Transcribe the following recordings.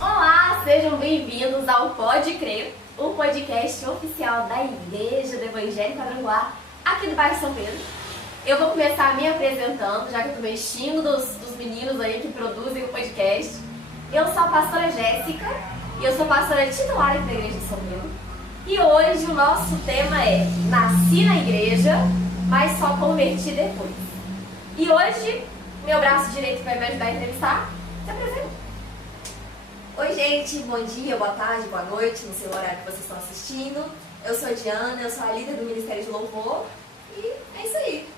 Olá, sejam bem-vindos ao Pode Crer, o podcast oficial da Igreja do Evangelho Quadrangular aqui do bairro São Pedro. Eu vou começar me apresentando, já que eu tô meio xingo dos meninos aí que produzem o podcast. Eu sou a pastora Jéssica e eu sou pastora titular aqui da Igreja de São Pedro. E hoje o nosso tema é Nasci na Igreja, mas só converti depois. E hoje, meu braço direito vai me ajudar a entrevistar. Se apresenta. Oi gente, bom dia, boa tarde, boa noite, não sei o horário que vocês estão assistindo. Eu sou a Diana, eu sou a líder do Ministério de Louvor e é isso aí.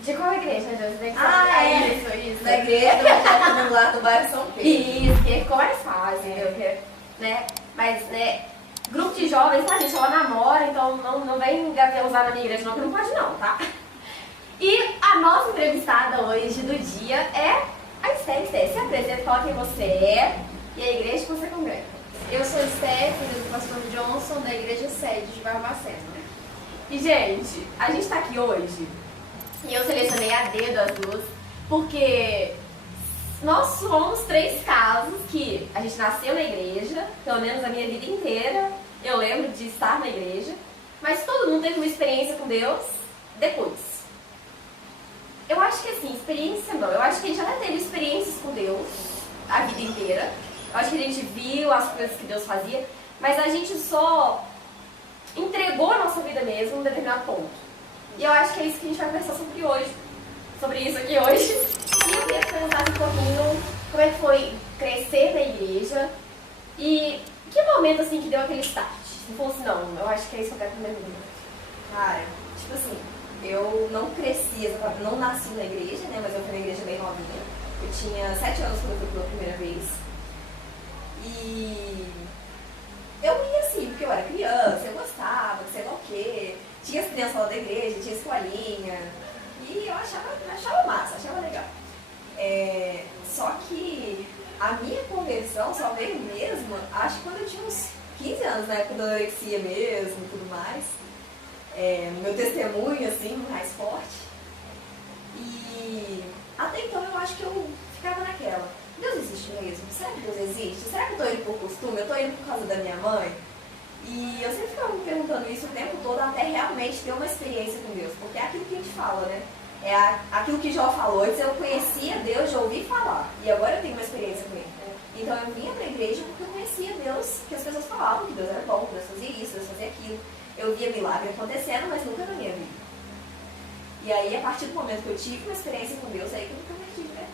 De qual igreja, José? Isso. Da Igreja do Evangelho Quadrangular do bairro São Pedro. Isso, que ficou mais fácil, né? Mas, né, grupo de jovens, tá, gente? Ela namora, então não vem usar na minha igreja, não, que não pode não, tá? E a nossa entrevistada hoje do dia é a Esther. Esther, se apresenta, fala quem você é e a igreja que você congrega. Eu sou Esther, filha do pastor Johnson, da Igreja Sede de Barbacena. E, gente, a gente tá aqui hoje e eu selecionei a dedo as duas, porque nós somos três casos que a gente nasceu na igreja, pelo menos a minha vida inteira, eu lembro de estar na igreja, mas todo mundo teve uma experiência com Deus depois. Eu acho que assim, experiência não, eu acho que a gente já teve experiências com Deus a vida inteira, eu acho que a gente viu as coisas que Deus fazia, mas a gente só entregou a nossa vida mesmo em um determinado ponto. E eu acho que é isso que a gente vai conversar sobre isso aqui hoje. E eu queria que você contasse um pouquinho como é que foi crescer na igreja e que momento assim que deu aquele start. Se fosse não, eu acho que é isso que eu quero pra minha vida. Cara, tipo assim, eu não cresci, não nasci na igreja, né, mas eu fui na igreja bem novinha. Eu tinha 7 anos quando eu fui pela primeira vez. E eu ia assim, porque eu era criança, eu gostava, sei lá o quê. Tinha as crianças lá da igreja, tinha escolinha. E eu achava massa, achava legal. Só que a minha conversão só veio mesmo, acho que quando eu tinha uns 15 anos, na época da anorexia mesmo e tudo mais. Meu testemunho, assim, mais forte. E até então eu acho que eu ficava naquela. Deus existe mesmo? Será que Deus existe? Será que eu tô indo por costume? Eu tô indo por causa da minha mãe? E eu sempre ficava me perguntando isso o tempo todo até realmente ter uma experiência com Deus. Porque é aquilo que a gente fala, né? É aquilo que Jó falou. Antes eu conhecia Deus, já ouvi falar. E agora eu tenho uma experiência com Ele. Então eu vinha pra igreja porque eu conhecia Deus, que as pessoas falavam que Deus era bom, que Deus fazia isso, Deus fazia aquilo. Eu via milagre acontecendo, mas nunca na minha vida. E aí, a partir do momento que eu tive uma experiência com Deus, aí que eu me converti de verdade.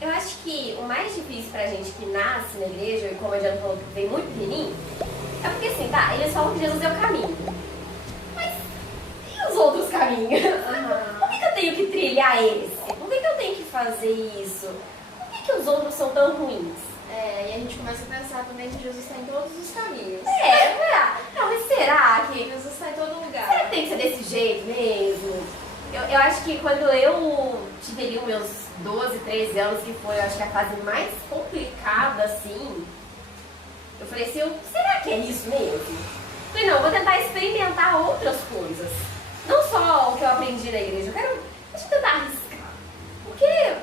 Eu acho que o mais difícil pra gente que nasce na igreja, e como a Diana falou que vem muito pequenininho, é porque assim, tá, eles falam que Jesus é o caminho. Mas e os outros caminhos? Por que eu tenho que trilhar esse? Por que eu tenho que fazer isso? Por que os outros são tão ruins? E a gente começa a pensar também que Jesus está em todos os caminhos. Não, mas será que Jesus está em todo lugar. será que tem que ser desse jeito mesmo? Eu acho que quando eu tive ali os meus 12, 13 anos, que foi, eu acho que a fase mais complicada, assim, eu falei assim, será que é isso mesmo? Eu falei, não, eu vou tentar experimentar outras coisas. Não só o que eu aprendi na igreja, deixa eu tentar arriscar. Porque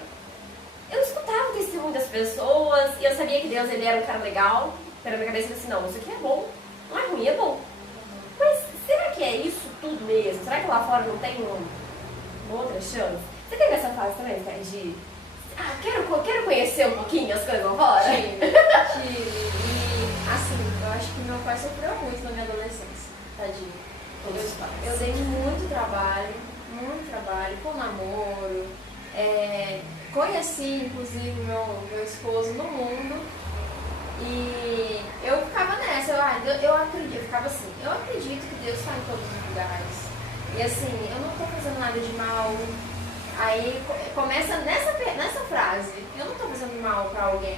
eu escutava o testemunho das pessoas e eu sabia que Deus ele era um cara legal. Pela minha cabeça, eu falei assim, não, isso aqui é bom, não é ruim, é bom. Mas será que é isso tudo mesmo? Será que lá fora não tem uma outra chance? Você teve essa fase também, cara, de quero conhecer um pouquinho as coisas lá fora? Tive. E assim, eu acho que meu pai sofreu muito na minha adolescência. Tadinho. Todos os pais. Eu dei muito trabalho com namoro. Conheci, inclusive, meu esposo no mundo. E eu ficava nessa, eu acredito, eu ficava assim, eu acredito que Deus está em todos os lugares. E assim, eu não estou fazendo nada de mal. Aí começa nessa frase, eu não estou fazendo mal para alguém.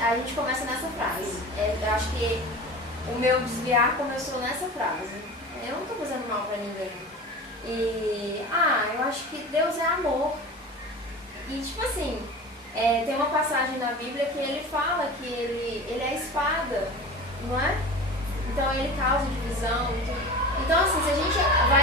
A gente começa nessa frase. Eu acho que o meu desviar começou nessa frase. Eu não estou fazendo mal para ninguém. E, eu acho que Deus é amor. E tipo assim, tem uma passagem na Bíblia que ele fala que ele é a espada, não é? Então ele causa divisão e tudo. Então assim, se a gente vai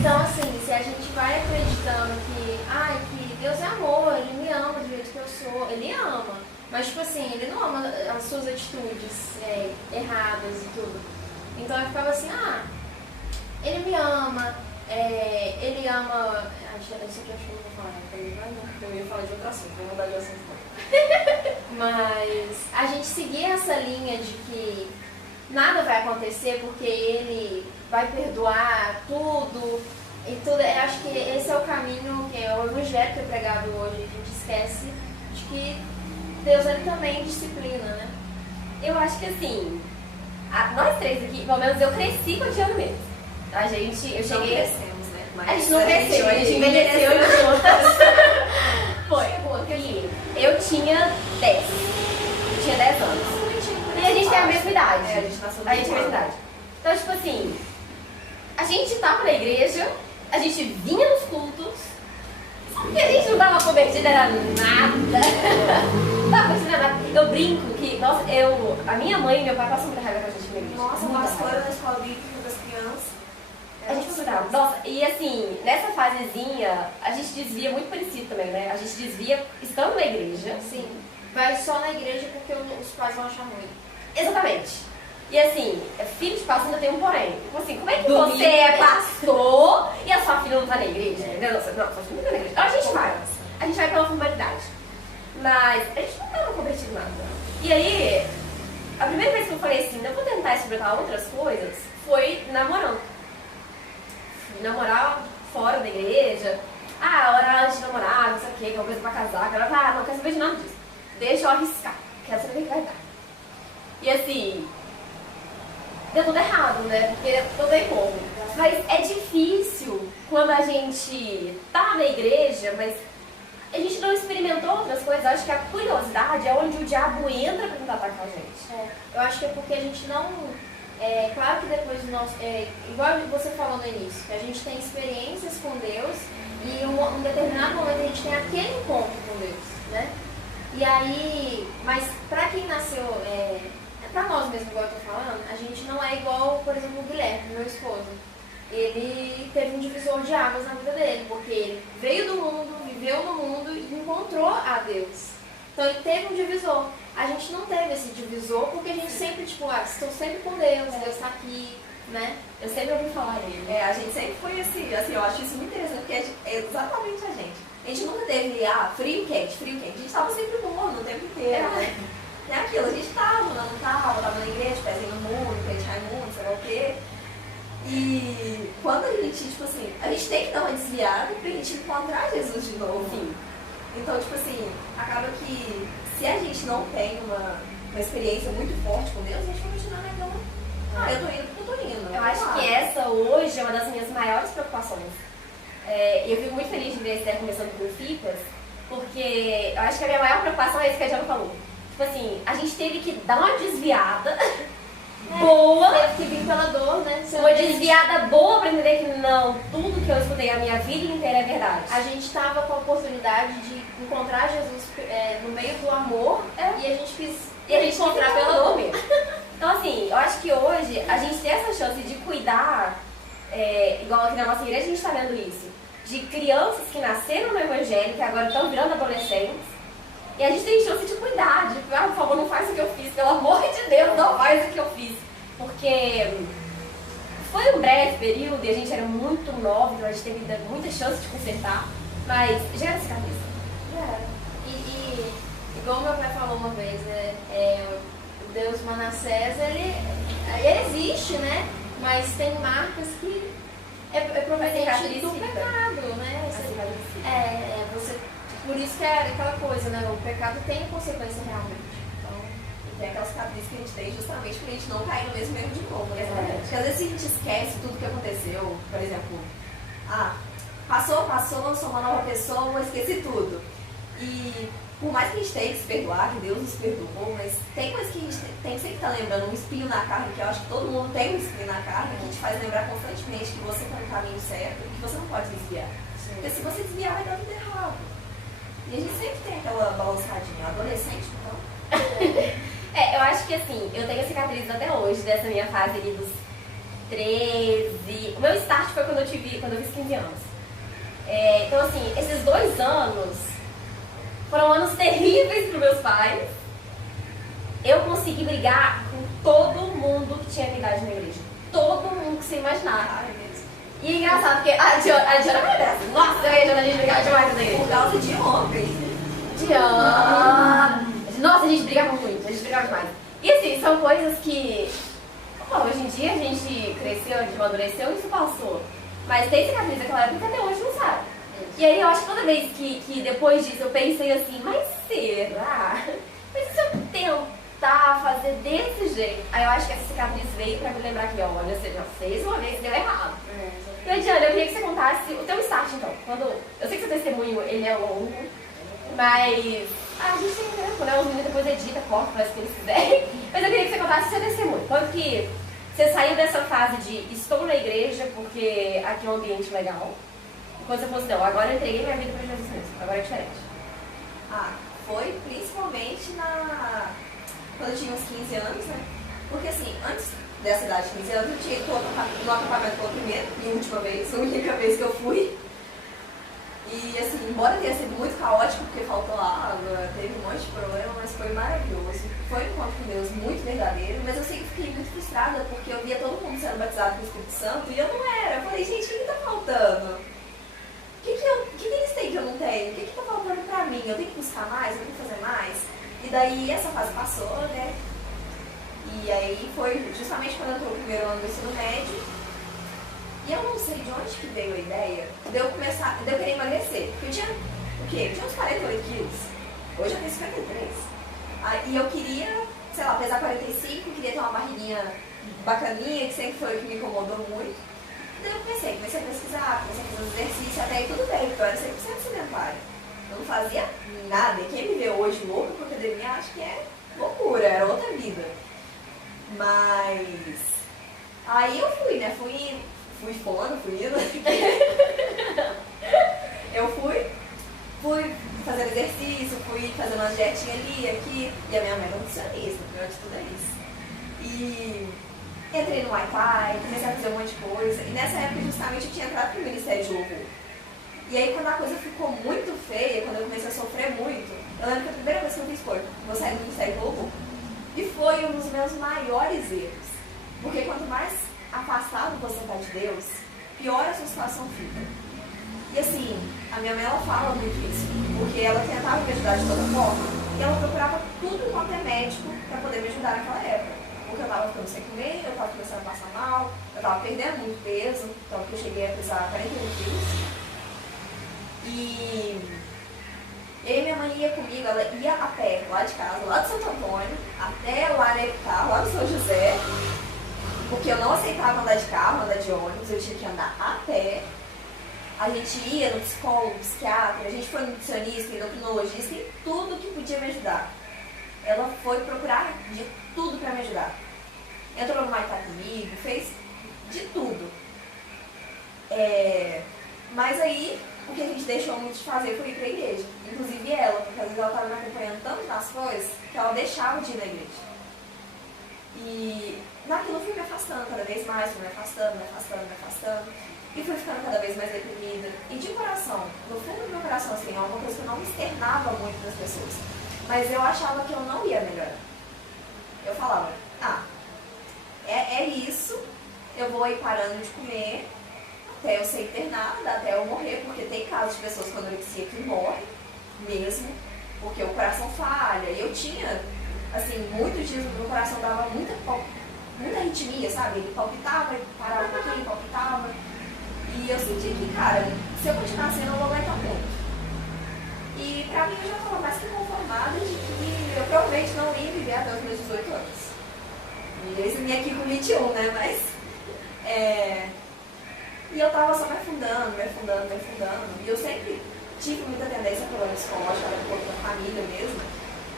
então assim, se a gente vai acreditando que Deus é amor, Ele me ama do jeito que eu sou, Ele ama. Mas tipo assim, Ele não ama as suas atitudes erradas e tudo. Então eu ficava assim, Ele me ama, Ele ama. Isso aqui eu acho que eu não vou falar, porque eu ia falar de outro assunto, vou mudar de assunto. Mas a gente seguir essa linha de que nada vai acontecer porque Ele vai perdoar tudo e tudo. Eu acho que esse é o caminho, que é o evangelho que é pregado hoje. A gente esquece de que Deus ele também disciplina, né? Eu acho que assim, nós três aqui, pelo menos eu cresci com o Tiano mesmo. Eu cheguei. Não crescemos, né? Mas a gente não cresceu, a gente envelheceu juntas. Foi, porque eu tinha 10. Eu tinha 10 anos. E a gente tem a mesma idade. A gente nasceu a mesma idade. Então, tipo assim, a gente tava na igreja, a gente vinha nos cultos, só que a gente não tava convertida, era nada. Não tava convertida nada. Eu brinco que, nossa, a minha mãe e meu pai passam muita raiva com a gente na igreja. Nossa, a pastora da escola bíblica das crianças. A gente estudava. Nossa, e assim, nessa fasezinha, a gente desvia muito parecido também, né? A gente desvia estando na igreja. Sim. Vai só na igreja porque os pais vão achar ruim. Exatamente. E assim, filho de pastor ainda tem um porém. Tipo assim, como é que você é pastor e a sua filha não tá na igreja? Não, sua filha não tá na igreja. Então a gente vai pela formalidade. Mas a gente não tava convertido nada. E aí, a primeira vez que eu falei assim, eu vou tentar experimentar outras coisas, foi namorando. Fui namorar fora da igreja. Orar antes de namorar, não sei o que, uma coisa pra casar. Não quero saber de nada disso. Deixa eu arriscar, quero saber o que vai dar. E assim, deu tudo errado, né? Porque não tem como. Mas é difícil quando a gente tá na igreja, mas a gente não experimentou outras coisas. Eu acho que a curiosidade é onde o diabo entra pra tentar atacar a gente. Eu acho que é porque a gente não... claro que depois do nosso... igual você falou no início, que a gente tem experiências com Deus e em um determinado momento a gente tem aquele encontro com Deus, né? E aí, mas pra quem nasceu, pra nós mesmo, igual eu tô falando, a gente não é igual, por exemplo, o Guilherme, meu esposo. Ele teve um divisor de águas na vida dele, porque ele veio do mundo, viveu no mundo e encontrou a Deus. Então ele teve um divisor. A gente não teve esse divisor, porque a gente sempre, estou sempre com Deus, Deus tá aqui, né? Eu sempre ouvi falar dele. A gente sempre foi assim, eu acho isso muito interessante, porque é exatamente a gente. A gente nunca teve, frio e quente, frio e quente. A gente tava sempre morno o tempo inteiro, né? É aquilo, a gente tava na igreja, pezinho no mundo, crente Raimundo, sei lá o quê. E quando a gente, a gente tem que dar uma desviada pra gente encontrar Jesus de novo. Sim. Então, acaba que se a gente não tem uma experiência muito forte com Deus, a gente vai continuar naquela, eu tô indo porque eu tô indo. Eu acho que essa hoje é uma das minhas maiores preocupações. Eu fico muito feliz de ver esse começando com FIPAS, porque eu acho que a minha maior preocupação é isso que a Jana falou. Tipo assim, a gente teve que dar uma desviada boa. Teve que vir pela dor, né? Uma desviada boa pra entender que não, tudo que eu escutei a minha vida inteira é verdade. A gente estava com a oportunidade de encontrar Jesus no meio do amor e a gente quis encontrar pela dor mesmo. Então assim, eu acho que hoje a gente tem essa chance de cuidar, igual aqui na nossa igreja a gente está vendo isso, de crianças que nasceram no evangelho, que agora estão virando adolescentes. E a gente tem chance de cuidar, de, por favor, não faz o que eu fiz, pelo amor de Deus, não faz o que eu fiz. Porque foi um breve período e a gente era muito nova, então a gente teve muita chance de consertar, mas já era essa cabeça. E igual meu pai falou uma vez, o Deus Manassés, ele existe, né? Mas tem marcas que é proveniente do pecado, né? Por isso que é aquela coisa, né? O pecado tem consequência realmente. Então, tem aquelas cicatrizes que a gente tem justamente pra gente não cair no mesmo erro de novo, né? Porque às vezes a gente esquece tudo que aconteceu, por exemplo, passou, sou uma nova pessoa, esqueci tudo. E por mais que a gente tenha que se perdoar, que Deus nos perdoou, mas tem coisas que a gente tem que sempre estar lembrando, um espinho na carne, que eu acho que todo mundo tem um espinho na carne, que te faz lembrar constantemente que você está no caminho certo e que você não pode desviar. Sim. Porque se você desviar, vai dar tudo errado. E a gente sempre tem aquela balançadinha. Adolescente, então. Eu acho que assim, eu tenho cicatrizes até hoje, dessa minha fase ali dos 13. O meu start foi quando eu fiz 15 anos. Então assim, esses 2 anos foram anos terríveis para meus pais. Eu consegui brigar com todo mundo que tinha minha idade na igreja. Todo mundo que você imaginar. E é engraçado porque a Diana vai dessa. Nossa, eu e a Diana, a gente brigava demais na igreja. Por causa de homem. Nossa, a gente brigava muito, a gente brigava demais. E assim, são coisas que hoje em dia a gente cresceu, a gente amadureceu e isso passou. Mas tem cicatriz daquela época que até hoje não sabe. E aí eu acho que toda vez que depois disso eu pensei assim, mas será? Mas e se eu tentar fazer desse jeito? Aí eu acho que essa cicatriz veio pra me lembrar que, olha, você já fez uma vez e deu errado. Então, Diana, eu queria que você contasse o teu start então. Eu sei que seu testemunho ele é longo, mas a gente tem tempo, né? Os meninos depois edita, corta, faz o que eles quiserem. Mas eu queria que você contasse o seu testemunho. Quando que você saiu dessa fase de estou na igreja porque aqui é um ambiente legal. E quando você falou assim, não, agora eu entreguei minha vida para Jesus mesmo, agora é diferente. Foi principalmente quando eu tinha uns 15 anos, né? Porque assim, antes dessa idade de 15 anos, eu tinha ido no acampamento pela primeira e última vez, a única vez que eu fui. E assim, embora tenha sido muito caótico, porque faltou água, teve um monte de problema, mas foi maravilhoso. Foi um encontro com Deus muito verdadeiro, mas eu sempre fiquei muito frustrada, porque eu via todo mundo sendo batizado com o Espírito Santo e eu não era. Eu falei, gente, o que tá faltando? O que eles têm que eu não tenho? O que tá faltando pra mim? Eu tenho que buscar mais? Eu tenho que fazer mais? E daí essa fase passou, né? E aí foi justamente quando eu entrou o primeiro ano do ensino médio. E eu não sei de onde que veio a ideia de eu querer emagrecer. Porque eu tinha, o quê? Eu tinha uns 48 quilos. Hoje eu tenho 53. E eu queria, sei lá, pesar 45, queria ter uma barriguinha bacaninha, que sempre foi o que me incomodou muito. Daí eu comecei a pesquisar, comecei a fazer os exercícios, até aí tudo bem, porque eu era 100% sedentária. Eu não fazia nada. E quem me vê hoje louca com academia, acho que é loucura, era outra vida. Mas aí eu fui, né? Fui indo. Eu fui fazendo exercício, fui fazendo uma dietinha ali, aqui. E a minha mãe é nutricionista, o pior de tudo é isso. E entrei no Muay Thai, comecei a fazer um monte de coisa. E nessa época, justamente, eu tinha entrado pro Ministério de Louvor. E aí, quando a coisa ficou muito feia, quando eu comecei a sofrer muito, eu lembro que a primeira vez que eu fiz foi, vou sair do Ministério de Louvor. E foi um dos meus maiores erros. Porque quanto mais afastado você está de Deus, pior a sua situação fica. E assim, a minha mãe ela fala muito isso, porque ela tentava me ajudar de toda forma, e ela procurava tudo quanto é médico para poder me ajudar naquela época. Porque eu estava ficando sem comer, eu estava começando a passar mal, eu estava perdendo muito peso, então eu cheguei a pesar 41 quilos. E aí minha mãe ia comigo, ela ia a pé lá de casa, lá de Santo Antônio, até lá no carro, lá no São José, porque eu não aceitava andar de carro, andar de ônibus, eu tinha que andar a pé. A gente ia no psicólogo, psiquiatra, a gente foi no nutricionista, endocrinologista, e tudo que podia me ajudar. Ela foi procurar de tudo para me ajudar. Entrou no Muay Thai comigo, fez de tudo. Mas aí, o que a gente deixou muito de fazer foi ir para a igreja. Inclusive ela, porque às vezes ela estava me acompanhando tanto nas coisas, que ela deixava de ir na igreja. E naquilo eu fui me afastando cada vez mais, fui me afastando. E fui ficando cada vez mais deprimida. E de coração, no fundo do meu coração, assim, é uma coisa que eu não me externava muito das pessoas. Mas eu achava que eu não ia melhorar. Eu falava, é isso, eu vou ir parando de comer até eu ser internada, até eu morrer, porque tem casos de pessoas com anorexia que morrem mesmo, porque o coração falha. E eu tinha, assim, muitos dias o meu coração dava muita arritmia, sabe? Ele palpitava, parava um pouquinho, palpitava. E eu senti que, cara, se eu continuar assim, eu não vou aguentar muito. E pra mim, eu já estava mais que conformada de que eu provavelmente não ia viver até os meus 18 anos. E eu assumi aqui com 21, né? Mas... E eu tava só me afundando. E eu sempre tive muita tendência a problema psicológico, era um pouco da família mesmo.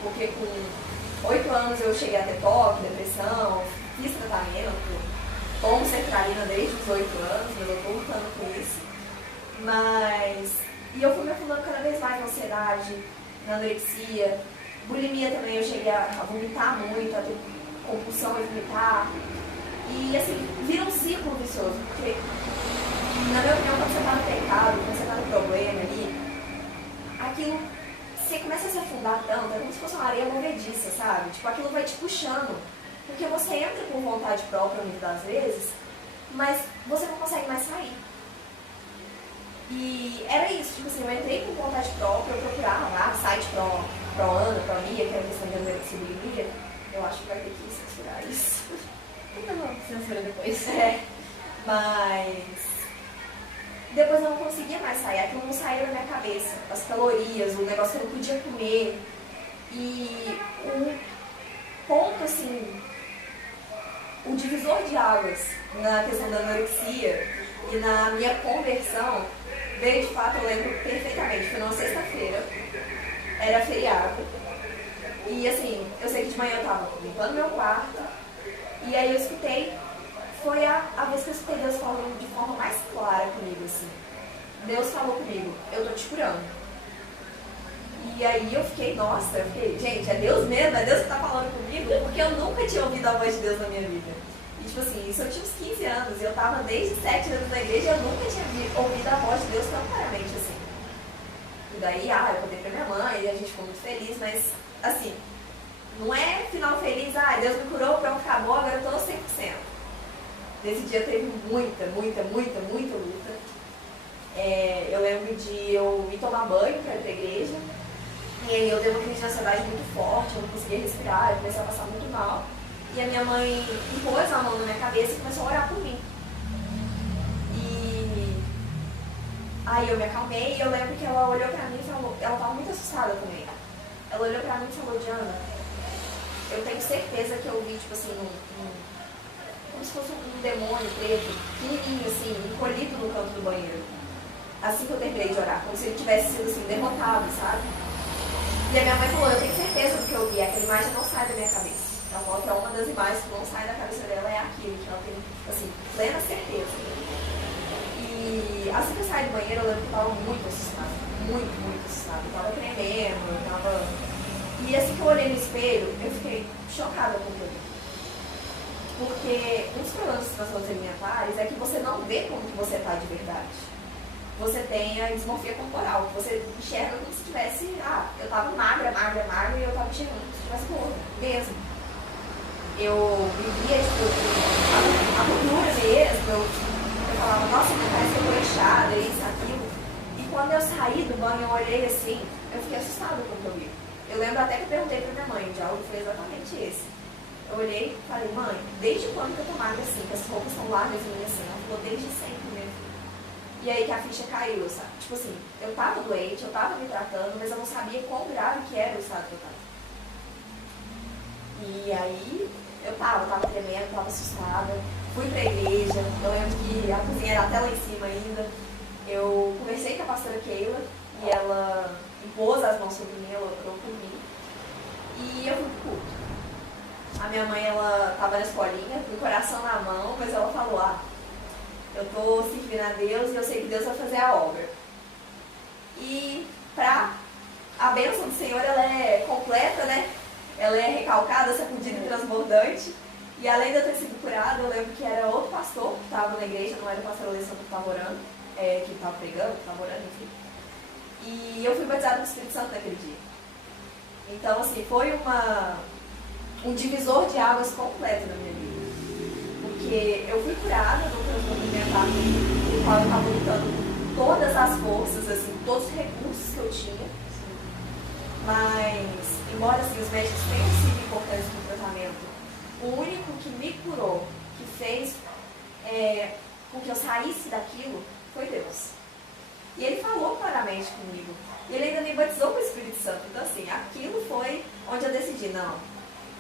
Porque com 8 anos eu cheguei a ter toque, depressão, fiz tratamento. Tomo sertralina desde os 8 anos, mas eu tô lutando com isso. E eu fui me afundando cada vez mais na ansiedade, na anorexia. Bulimia também, eu cheguei a vomitar muito, a ter compulsão em vomitar. E assim, vira um ciclo vicioso, porque, na minha opinião, quando você tá no pecado, quando você tá no problema ali, aquilo, você começa a se afundar tanto, é como se fosse uma areia movediça, sabe? Tipo, aquilo vai te puxando, porque você entra com vontade própria muitas das vezes, mas você não consegue mais sair. E era isso, tipo assim, eu entrei com vontade própria, eu procurava lá, site pro Ana, pro Mia, que era questão de anorexia e bulimia. Eu acho que vai ter que censurar isso. Não, censura depois. Mas depois eu não conseguia mais sair, aquilo não saía da minha cabeça. As calorias, o negócio que eu não podia comer. E um ponto assim, o divisor de águas na questão da anorexia e na minha conversão veio de fato, eu lembro perfeitamente, foi numa sexta-feira, era feriado. E assim, eu sei que de manhã eu tava limpando meu quarto, e aí eu escutei, foi a vez que eu escutei Deus falando de forma mais clara comigo, assim. Deus falou comigo, eu tô te curando. E aí eu fiquei, nossa, gente, é Deus mesmo? É Deus que tá falando comigo? Porque eu nunca tinha ouvido a voz de Deus na minha vida. E tipo assim, isso eu tinha uns 15 anos, e eu tava desde 7 anos na igreja, e eu nunca tinha ouvido a voz de Deus tão claramente, assim. E daí, eu contei pra minha mãe, e a gente ficou muito feliz, mas assim, não é final feliz, Deus me curou, pronto, acabou, agora eu tô 100%. Nesse dia teve muita luta. Eu lembro de eu ir tomar banho pra ir pra igreja, e aí eu dei uma crise de ansiedade muito forte, eu não conseguia respirar, eu comecei a passar muito mal. E a minha mãe pôs a mão na minha cabeça e começou a orar por mim. E aí eu me acalmei, e eu lembro que ela olhou pra mim e falou, ela tava muito assustada também. Ela olhou pra mim e falou, Diana, eu tenho certeza que eu vi, tipo assim, como se fosse um demônio preto, pequenininho assim, encolhido no canto do banheiro. Assim que eu terminei de orar, como se ele tivesse sido assim, derrotado, sabe? E a minha mãe falou, eu tenho certeza do que eu vi, aquela imagem não sai da minha cabeça. Ela falou que é uma das imagens que não sai da cabeça dela, é aquilo, que ela tem, assim, plena certeza. E assim que eu saí do banheiro, eu lembro que eu tava muito assustada, muito assustada. Eu tava tremendo, eu tava... E assim que eu olhei no espelho, eu fiquei chocada com tudo. Porque um dos problemas dos transtornos alimentares é que você não vê como que você tá de verdade. Você tem a dismorfia corporal, que você enxerga como se tivesse, eu tava magra, e eu tava enxergando como se tivesse gorda, mesmo. Eu vivia a cultura mesmo, eu falava, nossa, parece que eu tô inchada, isso, aquilo. E quando eu saí do banho, eu olhei assim, eu fiquei assustada com o que eu vi. Eu lembro até que eu perguntei pra minha mãe, o diálogo foi exatamente esse. Eu olhei e falei, mãe, desde quando que eu tô magra assim, que as roupas são largas em mim assim? Ela falou, desde sempre, minha filha. E aí que a ficha caiu, sabe? Tipo assim, eu tava doente, eu tava me tratando, mas eu não sabia quão grave que era o estado que eu tava. E aí, eu tava tremendo, tava assustada. Fui pra igreja, eu lembro que a cozinha era até lá em cima ainda. Eu conversei com a pastora Keila e ela impôs as mãos sobre mim, ela orou por mim. E eu fui pro culto. A minha mãe, ela tava na escolinha, com o coração na mão, mas ela falou, eu tô servindo a Deus e eu sei que Deus vai fazer a obra. E a bênção do Senhor, ela é completa, né? Ela é recalcada, sacudida e transbordante. E além de eu ter sido curada, eu lembro que era outro pastor que estava na igreja, não era o pastor Alessandro que estava orando, que estava pregando, que estava orando, enfim. E eu fui batizada no Espírito Santo naquele dia. Então, assim, foi um divisor de águas completo na minha vida. Porque eu fui curada no transtorno alimentar, no qual eu estava lutando com todas as forças, assim, todos os recursos que eu tinha. Mas, embora assim, os médicos tenham sido importantes no tratamento, o único que me curou, que fez com que eu saísse daquilo, foi Deus. E Ele falou claramente comigo. E Ele ainda me batizou com o Espírito Santo. Então assim, aquilo foi onde eu decidi, não,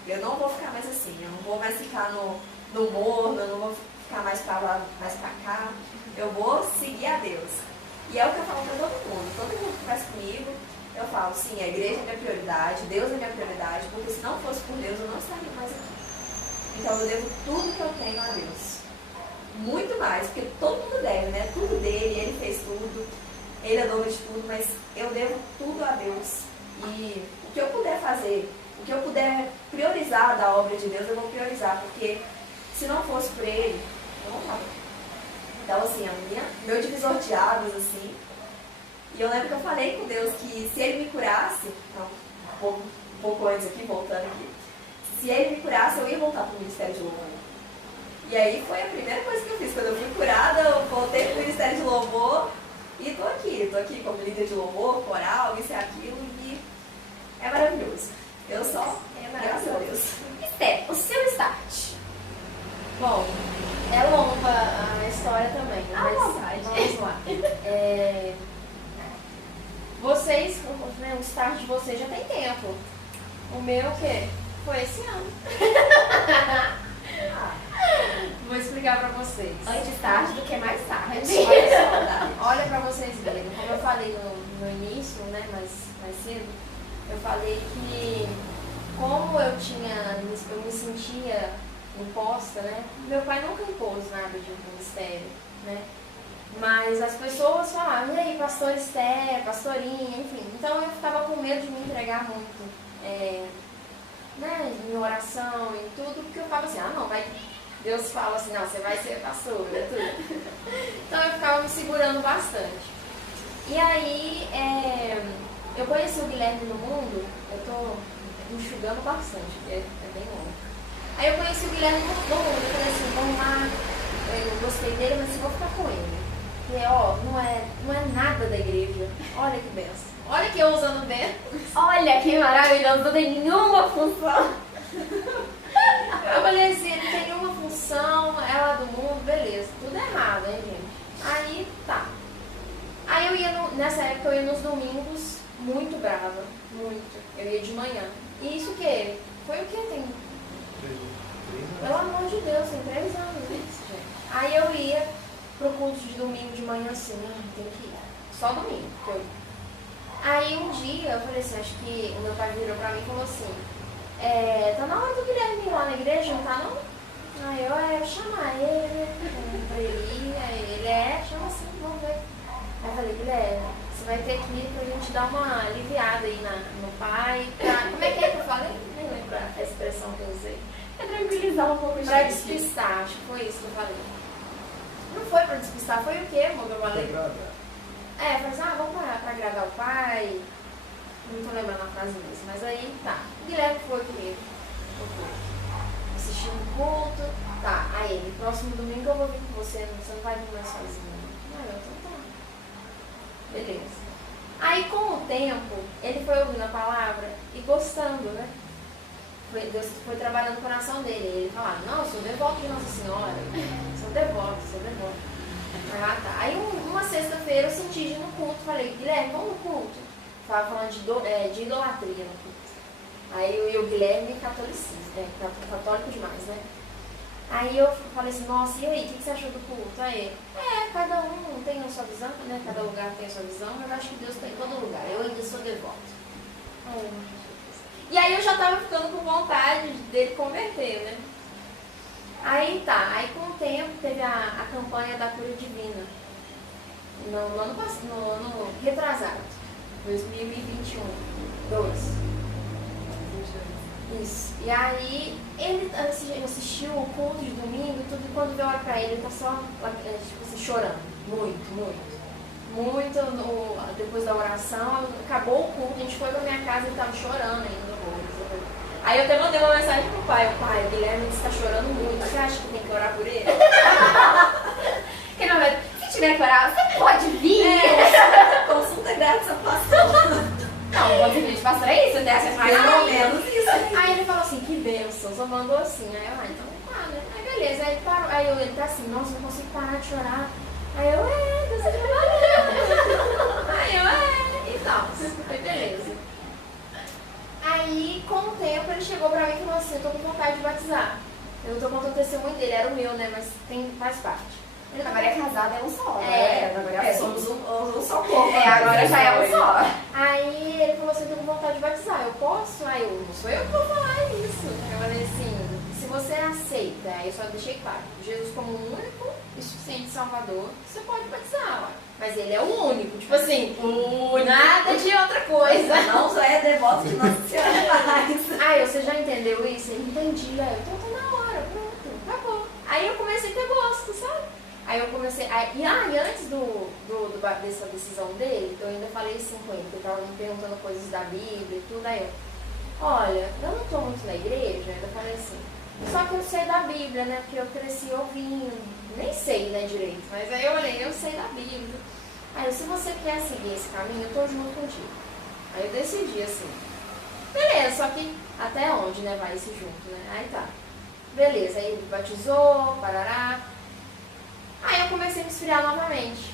eu não vou ficar mais assim, eu não vou mais ficar no morno, eu não vou ficar mais pra lá, mais pra cá, eu vou seguir a Deus. E é o que eu falo pra todo mundo que faz comigo. Eu falo, sim, a igreja é minha prioridade, Deus é minha prioridade, porque se não fosse por Deus, eu não estaria mais aqui. Então eu devo tudo que eu tenho a Deus. muito mais, porque todo mundo deve, né? Tudo dele, ele fez tudo, ele é dono de tudo, mas eu devo tudo a Deus. E o que eu puder fazer, o que eu puder priorizar da obra de Deus, eu vou priorizar, porque se não fosse por ele, eu não tava. Então, assim, meu divisor de águas, assim, e eu lembro que eu falei com Deus que se ele me curasse, não, um pouco antes aqui, voltando aqui, se ele me curasse, eu ia voltar para o Ministério de Louvor. E aí foi a primeira coisa que eu fiz. Quando eu fui curada, eu voltei para o Ministério de Louvor e tô aqui como líder de louvor, coral, isso e aquilo, e é maravilhoso. Eu só, graças a Deus. Esté, o seu start. Bom, é longa a história também, mas vamos lá. Vocês, né, o start de vocês já tem tempo. O meu o quê? Foi esse ano. Vou explicar pra vocês. Antes tarde do que mais tarde. Olha pra vocês verem. Como eu falei no início, né, mais cedo, eu falei que como eu me sentia imposta, né? Meu pai nunca impôs nada de ministério, né? Mas as pessoas falavam, e aí, pastor Esté, pastorinha, enfim. Então eu ficava com medo de me entregar muito, né, em oração e tudo, porque eu falava assim, não, vai. Deus fala assim, não, você vai ser pastora, tudo. Então eu ficava me segurando bastante. E aí, eu conheci o Guilherme no mundo, eu tô enxugando bastante, porque é bem longo. Aí eu conheci o Guilherme no mundo, eu falei assim, vamos lá, eu gostei dele, mas eu vou ficar com ele. Porque, não é nada da igreja. Olha que benção. Olha que eu usando bem. Olha que maravilhoso, não tem nenhuma função. Eu falei assim, ele tem nenhuma função, é lá do mundo, beleza. Tudo errado, hein, gente? Aí, tá. Aí eu ia, nessa época eu ia nos domingos muito brava, muito. Eu ia de manhã. E isso que? Foi o que? Tem... Pelo amor de Deus, tem 3 anos isso, gente. Aí eu ia pro culto de domingo de manhã assim, tem que ir. Só domingo que eu ia. Aí um dia eu falei assim, acho que o meu pai virou pra mim e falou assim, tá na hora do Guilherme ir lá na igreja, não tá não? Aí eu chamar ele, pra ele ir, aí ele chama assim, vamos ver. Aí eu falei, Guilherme, você vai ter que ir pra gente dar uma aliviada aí no pai, como é que eu falei? Nem lembro a expressão que eu usei. É tranquilizar um pouco a gente. Pra despistar, acho que foi isso que eu falei. Não foi pra despistar, foi o quê, amor, que eu falei? Falei assim, vamos pra agradar o pai. Não tô lembrando a frase mesmo, mas aí tá. O Guilherme foi comigo. Assistindo o culto. Tá, aí ele, próximo domingo eu vou vir com você não vai vir mais sozinho. Então tá. Beleza. Aí com o tempo, ele foi ouvindo a palavra e gostando, né? Deus foi trabalhando no coração dele. Ele falava, não, eu sou devoto de Nossa Senhora. Sou devoto. Ah, tá. Aí uma sexta-feira eu senti de ir no culto. Falei, Guilherme, vamos no culto. Tava falando de idolatria no culto. Aí eu e o Guilherme católico demais, né? Aí eu falei assim, nossa, e aí, o que você achou do culto? Aí, cada um tem a sua visão, né? Cada lugar tem a sua visão, mas eu acho que Deus está em todo lugar. Eu ainda sou devoto. E aí eu já tava ficando com vontade dele converter, né? Aí tá, aí com o tempo teve a campanha da cura divina. No ano retrasado, 2021, 2. Isso. E aí ele assistiu o culto de domingo e tudo, e quando eu olho pra ele, ele tá só tipo assim, chorando. Muito. Depois da oração, acabou o culto, a gente foi pra minha casa e ele tava chorando ainda. Aí eu até mandei uma mensagem pro pai, o Guilherme está chorando muito, você acha que tem que orar por ele? Que não, se tiver que orar, você pode vir. Consulta grátis a pastor. Não, pode vir de pastor, é isso? Até você faz pelo menos isso. Aí ele falou assim, que bênção, só mandou assim. Aí eu, então tá, né? Aí beleza, aí ele parou. Aí ele tá assim, nossa, não consigo parar de chorar. Aí eu, Deus te trabalhando. Aí eu, e tal. Foi beleza. Aí, com o tempo, ele chegou pra mim e falou assim, eu tô com vontade de batizar. Eu tô contando o testemunho dele, era o meu, né? Mas faz parte. Ele agora é casado, é um só, né? Agora somos um só corpo. Agora já é um só. Aí ele falou assim, eu tô com vontade de batizar, eu posso? Aí eu, não sou eu que vou falar isso. Eu falei assim, se você aceita, aí eu só deixei claro, Jesus como o único e suficiente Salvador, você pode batizar, ó. Mas ele é o único, tipo assim, nada de outra coisa. Não só é devoto de Nossa Senhora mais. Aí, você já entendeu isso? Eu entendi, aí então tá na hora, pronto, acabou. Aí eu comecei a ter gosto, sabe? Aí eu comecei, e antes dessa decisão dele, eu ainda falei assim com ele, que ele tava me perguntando coisas da Bíblia e tudo, aí eu, olha, eu não tô muito na igreja, ainda falei assim, só que eu sei da Bíblia, né, porque eu cresci ouvindo, nem sei, né, direito, mas aí eu olhei, eu sei da Bíblia. Aí eu, se você quer seguir esse caminho, eu tô junto contigo. Aí eu decidi assim, beleza, só que até onde, né, vai esse junto, né, aí tá. Beleza, aí ele batizou, parará. Aí eu comecei a me esfriar novamente.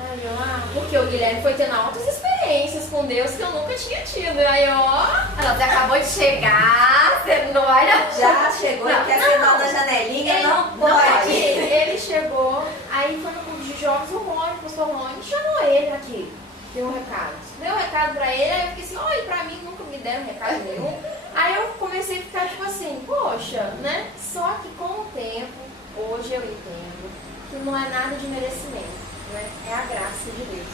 Aí eu, porque o Guilherme foi tendo altas experiências com Deus que eu nunca tinha tido. Aí você acabou de chegar, você não vai não. Já chegou e quer sentar na janelinha, não pode. Ele chegou, aí foi no clube de jogos, o Rony, o pastor Rony, chamou ele aqui, deu um recado. Deu um recado pra ele, aí eu fiquei assim, oi, pra mim nunca me deram recado nenhum. Aí eu comecei a ficar tipo assim, poxa, né? Só que com o tempo, hoje eu entendo que não é nada de merecimento. Né? É a graça de Deus.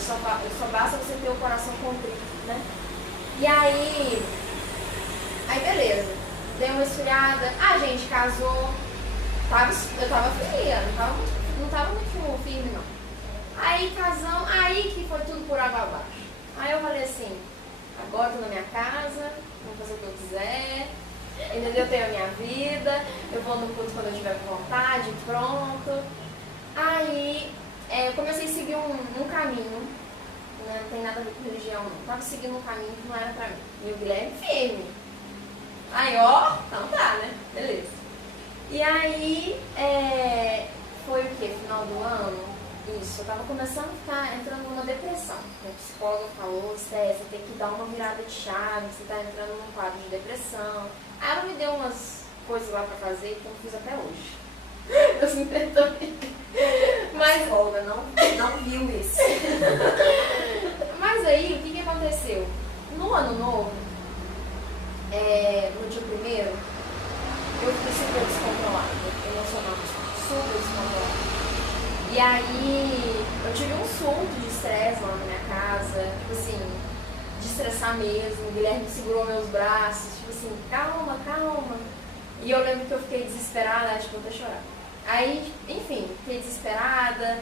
Só basta você ter o coração contrito, né? E aí beleza. Dei uma esfriada. A gente casou. Eu tava fria, não tava muito firme, não. Aí casamos, aí que foi tudo por água abaixo. Aí eu falei assim, agora eu tô na minha casa, vou fazer o que eu quiser, entendeu? Eu tenho a minha vida, eu vou no culto quando eu tiver com vontade, pronto. Aí eu comecei a seguir um caminho, né? Não tem nada a ver com religião, não. Tava seguindo um caminho que não era pra mim. E o Guilherme firme. Aí, então tá, né? Beleza. E aí, foi o quê? Final do ano? Isso, eu tava começando a ficar entrando numa depressão. O psicólogo falou, Sté, você tem que dar uma virada de chave, você tá entrando num quadro de depressão. Aí ela me deu umas coisas lá pra fazer que eu não fiz até hoje. Eu me perdoei. Mas Olga não viu isso. Mas aí, o que aconteceu? No ano novo, no dia 1º, eu fiquei super descontrolada, emocionalmente, super descontrolada. E aí, eu tive um surto de estresse lá na minha casa, tipo assim, de estressar mesmo. O Guilherme segurou meus braços, tipo assim, calma, calma. E eu lembro que eu fiquei desesperada, tipo, até chorar. Aí, enfim, fiquei desesperada,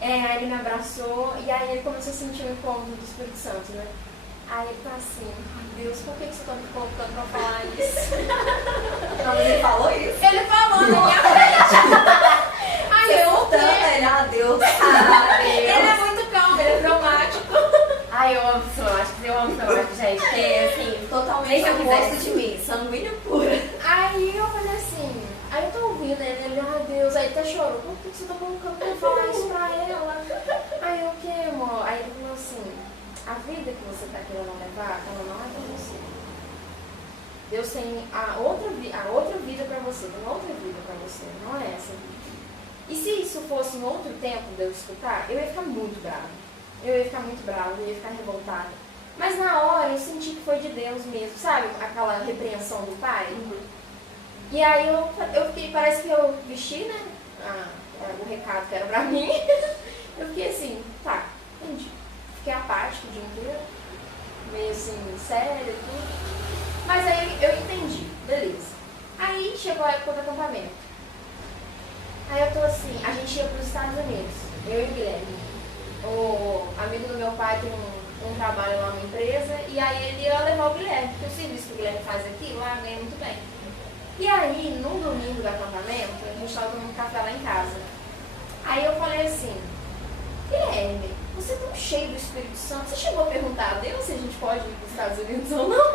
aí ele me abraçou e aí ele começou a sentir o incômodo do Espírito Santo, né? Aí ele tá assim, Deus, por que você tá me colocando pra falar isso? Não, ele falou isso? Ele falou na minha frente. Aí eu Deus. Ele é muito calmo, ele é dramático. Ai, eu amo dramático, gente. Porque, assim, totalmente oposto de mim, sanguínea pura. Aí eu falei assim, aí eu tô ouvindo ele, Deus, aí até chorou. Por que você tá colocando pra falar isso pra ela? Aí eu, o que, amor? Aí ele falou assim, a vida que você tá querendo levar, ela não é pra você. Deus tem a outra vida pra você, tem outra vida pra você, não é essa vida. E se isso fosse em outro tempo de eu escutar, eu ia ficar muito brava. Eu ia ficar revoltada. Mas na hora eu senti que foi de Deus mesmo, sabe? Aquela repreensão do pai. E aí eu fiquei, parece que eu vesti, né? O recado que era pra mim. Eu fiquei assim, tá, entendi. Fiquei apática o dia inteiro, meio assim, séria e tudo. Mas aí eu entendi, beleza. Aí chegou a época do acampamento. Aí eu tô assim, a gente ia pros Estados Unidos, eu e o Guilherme. O amigo do meu pai tem um trabalho lá numa empresa, e aí ele ia levar o Guilherme, porque o serviço que o Guilherme faz aqui, lá ganha muito bem. E aí, no domingo do acampamento, a gente estava tomando café lá em casa. Aí eu falei assim, Guilherme, você é tão cheio do Espírito Santo, você chegou a perguntar a Deus se a gente pode ir para os Estados Unidos ou não?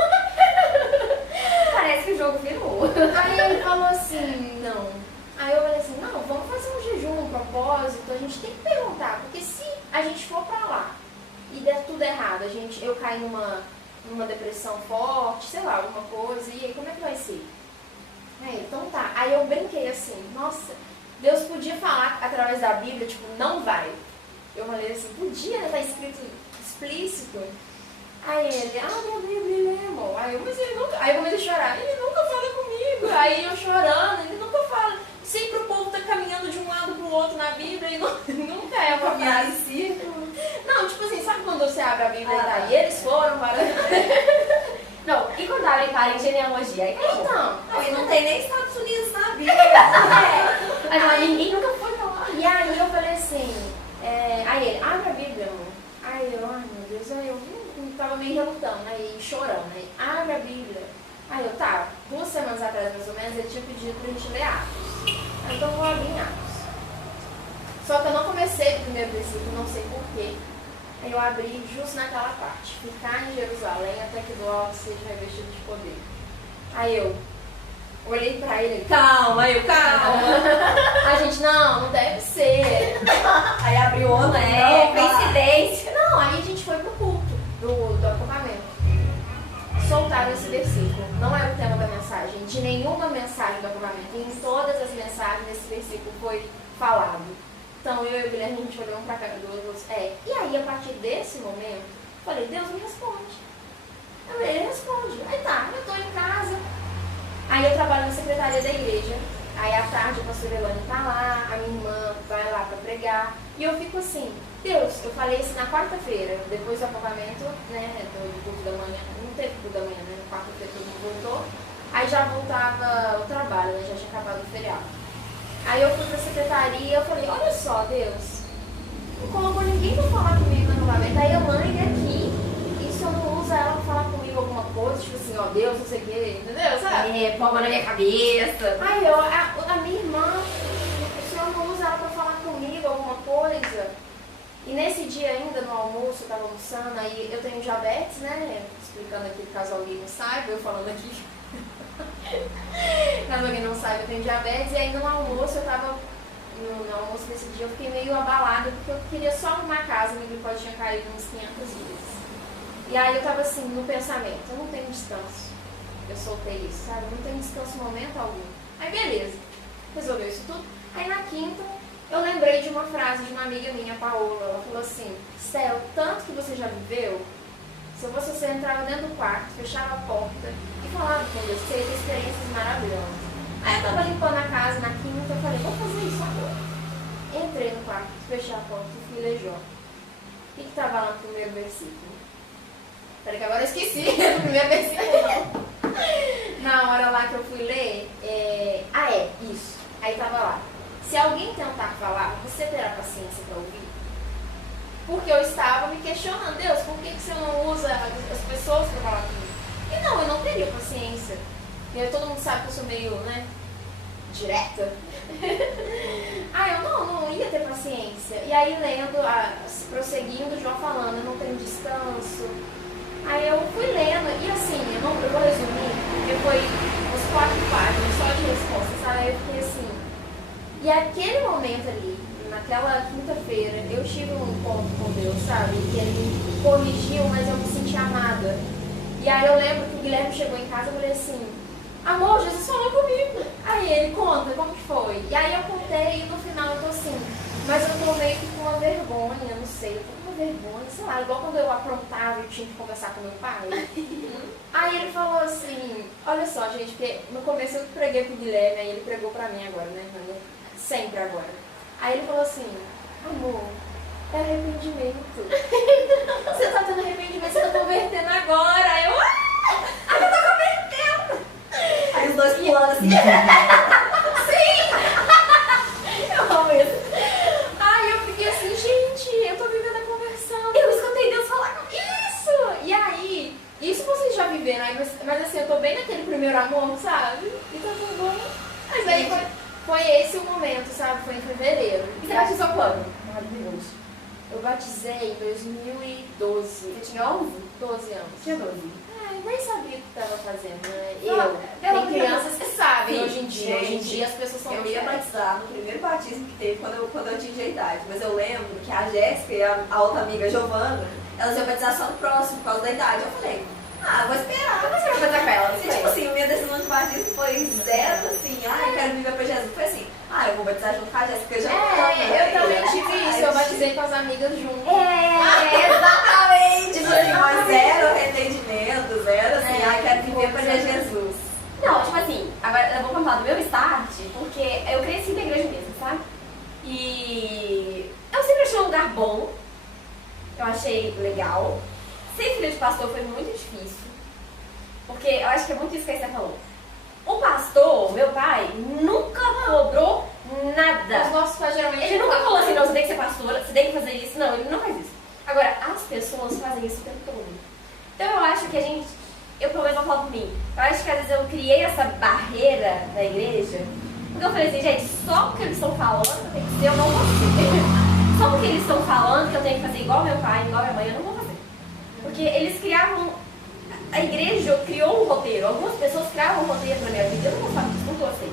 Parece que o jogo virou. Aí ele falou assim, não. Aí eu falei assim, não, vamos fazer um jejum, um propósito, a gente tem que perguntar, porque se a gente for pra lá e der tudo errado, eu cair numa depressão forte, sei lá, alguma coisa, e aí como é que vai ser? Aí, então tá. Aí eu brinquei assim, nossa, Deus podia falar através da Bíblia, tipo, não vai. Eu falei assim, podia, né, tá escrito explícito. Aí ele, minha Bíblia, amor. Aí eu comecei a chorar, ele nunca fala comigo. saíam chorando. Ele nunca fala. Sempre o povo tá caminhando de um lado pro outro na Bíblia e nunca é uma Caminhar frase. em círculo. Não, tipo assim, sabe quando você abre a Bíblia e tá? E eles foram para... Não, e quando abrem para em genealogia? Aí acabou. Então, Não, e não tem nem Estados Unidos na Bíblia. Aí não, ninguém nunca foi pra lá. e aí eu falei assim, aí ele, abre a Bíblia, amor. Aí eu, ai meu Deus, aí eu tava meio relutando, aí chorando, aí abre a Bíblia. Aí eu, tá, 2 semanas atrás mais ou menos, ele tinha pedido pra gente ler Atos. Aí então eu vou abrir em Atos. Só que eu não comecei o primeiro versículo, não sei porquê. Aí eu abri justo naquela parte, ficar em Jerusalém até que do alto seja revestido de poder. Aí eu olhei pra ele, calma, aí eu, calma. A gente, não deve ser. Aí abriu o outro, Coincidência. Não, aí a gente foi pro culto do acampamento. Soltaram esse versículo. Não era o tema da mensagem, de nenhuma mensagem do acampamento. E em todas as mensagens esse versículo foi falado. Então eu e o Guilherme, a gente olhou um pra cara do outro e aí, a partir desse momento, eu falei, Deus me responde. Ele responde. Aí tá, eu tô em casa. Aí eu trabalho na secretaria da igreja. Aí à tarde a pastora Elane tá lá, a minha irmã vai lá pra pregar. E eu fico assim, Deus, eu falei isso na quarta-feira, depois do acampamento, né, do culto da manhã. Não teve culto da manhã, né? Na quarta-feira todo mundo voltou. Aí já voltava o trabalho, né? Já tinha acabado o feriado. Aí eu fui pra secretaria e eu falei, olha só, Deus, não colocou ninguém pra falar comigo no acampamento. Aí a mãe aqui, e se eu não uso ela pra falar comigo alguma coisa, tipo assim, ó, Deus, não sei o quê, entendeu? Sabe? Palma na minha cabeça. Aí eu, a minha irmã, o senhor não usa ela pra falar comigo alguma coisa. E nesse dia ainda, no almoço, eu tava almoçando, aí eu tenho diabetes, né? Explicando aqui, caso alguém não saiba, eu falando aqui. Caso alguém não saiba, eu tenho diabetes. E ainda no almoço, eu tava, no almoço desse dia, eu fiquei meio abalada, porque eu queria só arrumar a casa, minha glicose tinha caído uns 500 vezes. E aí eu tava assim, no pensamento, eu não tenho descanso. Eu soltei isso, sabe? Eu não tenho descanso em momento algum. Aí beleza, resolveu isso tudo. Aí na quinta, eu lembrei de uma frase de uma amiga minha, Paola. Ela falou assim, Céu, tanto que você já viveu, se eu fosse você, entrava dentro do quarto, fechava a porta e falava com Deus, você ia ter experiências maravilhosas. Aí eu tava limpando a casa na quinta, eu falei, vou fazer isso agora. Entrei no quarto, fechei a porta e fui ler Jó. O que tava lá no primeiro versículo? Peraí que agora eu esqueci do primeiro versículo. Na hora lá que eu fui ler, isso. Aí tava lá. Se alguém tentar falar, você terá paciência para ouvir? Porque eu estava me questionando, Deus, por que você não usa as pessoas para falar comigo? E não, eu não teria paciência. E aí todo mundo sabe que eu sou meio, né, direta. Eu não ia ter paciência. E aí lendo, prosseguindo, Jó falando, eu não tenho descanso. Aí eu fui lendo, e assim, eu vou resumir, porque foi uns 4 páginas só de resposta, sabe? Aí eu fiquei assim. E aquele momento ali, naquela quinta-feira, eu tive um encontro com Deus, sabe? Que ele me corrigiu, mas eu me senti amada. E aí eu lembro que o Guilherme chegou em casa e eu falei assim, amor, Jesus falou comigo. Aí ele, conta, como que foi? E aí eu contei e no final eu tô assim, mas eu tô meio que com uma vergonha, não sei, eu tô com uma vergonha, sei lá, igual quando eu aprontava e tinha que conversar com meu pai. Aí ele falou assim, olha só, gente, porque no começo eu preguei pro Guilherme, aí ele pregou pra mim agora, né? Sempre agora. Aí ele falou assim, amor, é arrependimento. Você tá tendo arrependimento, você tá convertendo agora. Aí eu, eu tô convertendo. Aí os dois pulando assim. Sim! Eu amo isso. Aí eu fiquei assim, gente, eu tô vivendo a conversão. Eu escutei Deus falar comigo. Isso! E aí, isso vocês já viveram, aí, mas assim, eu tô bem naquele primeiro amor, sabe? E tá tudo bom. Mas aí foi esse o momento, sabe? Foi em fevereiro. E você batizou quando? Eu batizei em 2012. Você tinha 11? 12 anos. Tinha 12. Eu nem sabia o que estava fazendo, né? Não, Tem crianças que sabem Sim, hoje em dia. gente, Hoje em dia as pessoas são Eu ia diferentes. batizar no primeiro batismo que teve quando eu atingi a idade. Mas eu lembro que a Jéssica e a outra amiga Giovana, elas iam batizar só no próximo, por causa da idade. Eu falei, vou esperar. Mas você vai batizar com ela? E tipo assim, minha decisão de batismo foi zero, assim, eu quero viver pra Jesus. Foi assim, eu vou batizar junto com a Jéssica e Giovana. Eu também tive isso. Eu batizei com as amigas junto. Exatamente. Tipo assim, mas zero arrependimento, zero assim, quero viver pra Jesus. Não, tipo assim, agora eu vou falar do meu start, porque eu cresci na igreja mesmo, sabe? E eu sempre achei um lugar bom, eu achei legal. Ser filha de pastor foi muito difícil, porque eu acho que é muito isso que você falou. O pastor, meu pai, nunca cobrou nada. Os nossos pais geralmente... Ele nunca falou assim, não, você tem que ser pastora, você tem que fazer isso. Não, ele não faz isso. Agora, as pessoas fazem isso o tempo todo. Então eu acho que a gente, eu pelo menos vou falar por mim, eu acho que às vezes eu criei essa barreira da igreja, porque eu falei assim, gente, só porque eles estão falando que eu tenho que ser, eu não vou ser. Só porque eles estão falando que eu tenho que fazer igual meu pai, igual minha mãe, eu não vou fazer. Porque eles criavam, a igreja criou um roteiro, algumas pessoas criavam um roteiro na minha vida, eu não gostava disso, não gostei.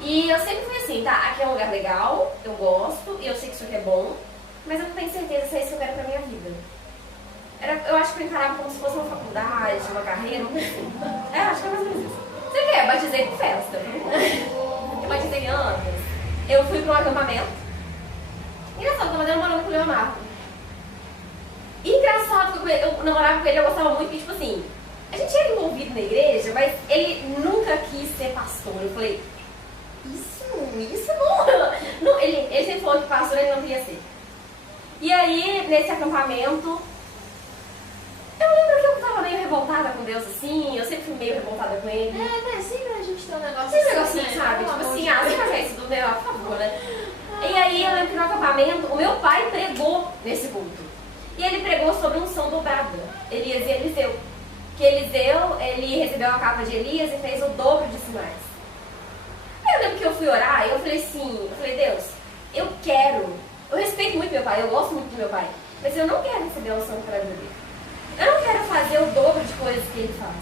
E eu sempre fui assim, tá, aqui é um lugar legal, eu gosto, e eu sei que isso aqui é bom, mas eu não tenho certeza se é isso que eu quero pra minha vida. Eu acho que eu encarava como se fosse uma faculdade, uma carreira, não sei. Acho que é mais ou menos isso. Você quer? Eu batizei por festa. Eu batizei antes. Eu fui pra um acampamento. Engraçado, eu tava namorando com o Leonardo. Engraçado que eu namorava com ele, eu gostava muito, porque tipo assim, a gente era envolvido na igreja, mas ele nunca quis ser pastor. Eu falei, isso não. Ele sempre falou que pastor ele não queria ser. E aí, nesse acampamento, eu lembro que eu tava meio revoltada com Deus assim, eu sempre fui meio revoltada com ele. né? Sempre a gente tem um negócio Sempre um assim, negocinho, sabe? Pelo Tipo amor assim, de você Deus. vai fazer isso do meu, por favor, né? E aí eu lembro que no acampamento, o meu pai pregou nesse culto. E ele pregou sobre unção dobrada, Elias e Eliseu. Que Eliseu, ele recebeu a capa de Elias e fez o dobro de sinais. Aí eu lembro que eu fui orar e eu falei assim, Deus, eu respeito muito meu pai, eu gosto muito do meu pai, mas eu não quero receber a unção para a vida dele. Eu não quero fazer o dobro de coisas que ele faz.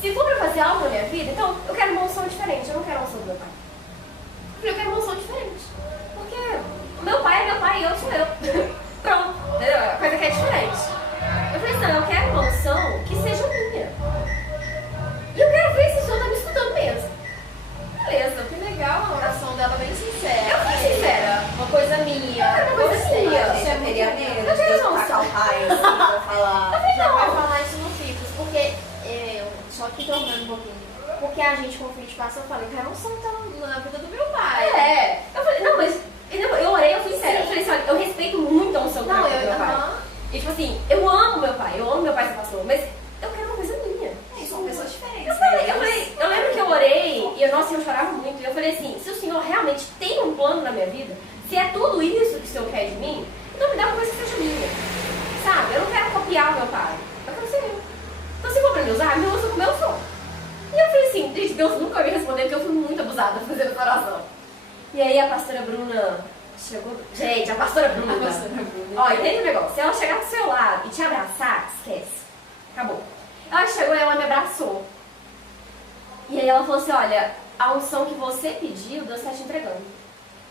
Se for pra fazer algo na minha vida, então eu quero uma unção diferente, eu não quero a unção do meu pai. Eu quero uma unção diferente. Porque o meu pai é meu pai e eu sou eu. Pronto, entendeu? É uma coisa que é diferente. Eu falei assim, não, eu quero uma unção que seja minha. E eu quero ver se o senhor tá me escutando mesmo. Beleza. Que legal, a oração dela bem sincera. Eu fui sincera. Uma coisa minha. Uma coisa Gostei. minha. Isso é muito Teria bom. medo Eu de tenho Deus noção. tacar o raio assim, vou falar. Já vai falar isso no Ficus, porque só que tornando um pouquinho. Porque a gente, como filho de pastor, eu falei, quero um santão na vida do meu pai. É. Eu falei, não, mas eu orei, eu fui sincera. Eu falei assim, olha, eu respeito muito a unção do Não, meu pai. E tipo assim, eu amo meu pai ser pastor, mas eu quero uma coisa minha. São pessoas diferentes. Eu lembro que eu orei e eu chorava muito. E eu falei assim, se o Senhor realmente tem um plano na minha vida, se é tudo isso que o Senhor quer de mim, então me dá uma coisa que seja minha. Sabe? Eu não quero copiar o meu pai. Eu quero ser eu. Então se for pra me usar, me usa como eu sou. E eu falei assim, gente, Deus nunca me respondeu porque eu fui muito abusada fazendo essa oração. E aí a pastora Bruna chegou... Gente, a pastora Bruna... Ó, entende o negócio? Se ela chegar do seu lado e te abraçar, esquece. Acabou. Ela chegou e ela me abraçou. E aí ela falou assim, olha, a unção que você pediu, Deus está te entregando.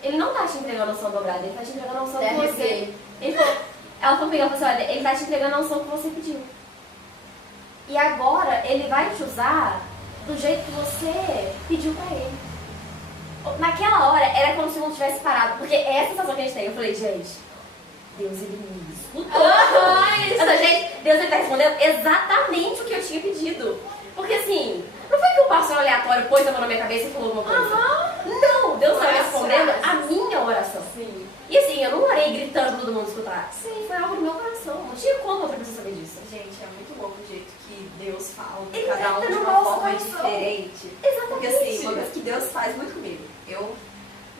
Ele não está te entregando a unção dobrada, ele está te entregando a unção que você... Ela falou comigo, ela falou assim, olha, ele está te entregando a unção que você pediu. E agora ele vai te usar do jeito que você pediu pra ele. Naquela hora, era como se o mundo tivesse parado, porque é essa sensação que a gente tem. Eu falei, gente, Deus, ele me escutou. Eu falei, gente, Deus, ele tá respondendo exatamente o que eu tinha pedido. Porque assim, não foi que o pastor aleatório pôs a mão na minha cabeça e falou alguma coisa. Não, Deus estava respondendo a minha oração. Sim. E assim, eu não orei gritando pra todo mundo escutar. Sim, foi algo do meu coração. Não tinha como outra pessoa saber disso. Gente, é muito louco o jeito que Deus fala, Ele cada um entra de no uma nosso forma coração. diferente. Exatamente. Porque assim, uma coisa que Deus faz muito comigo, eu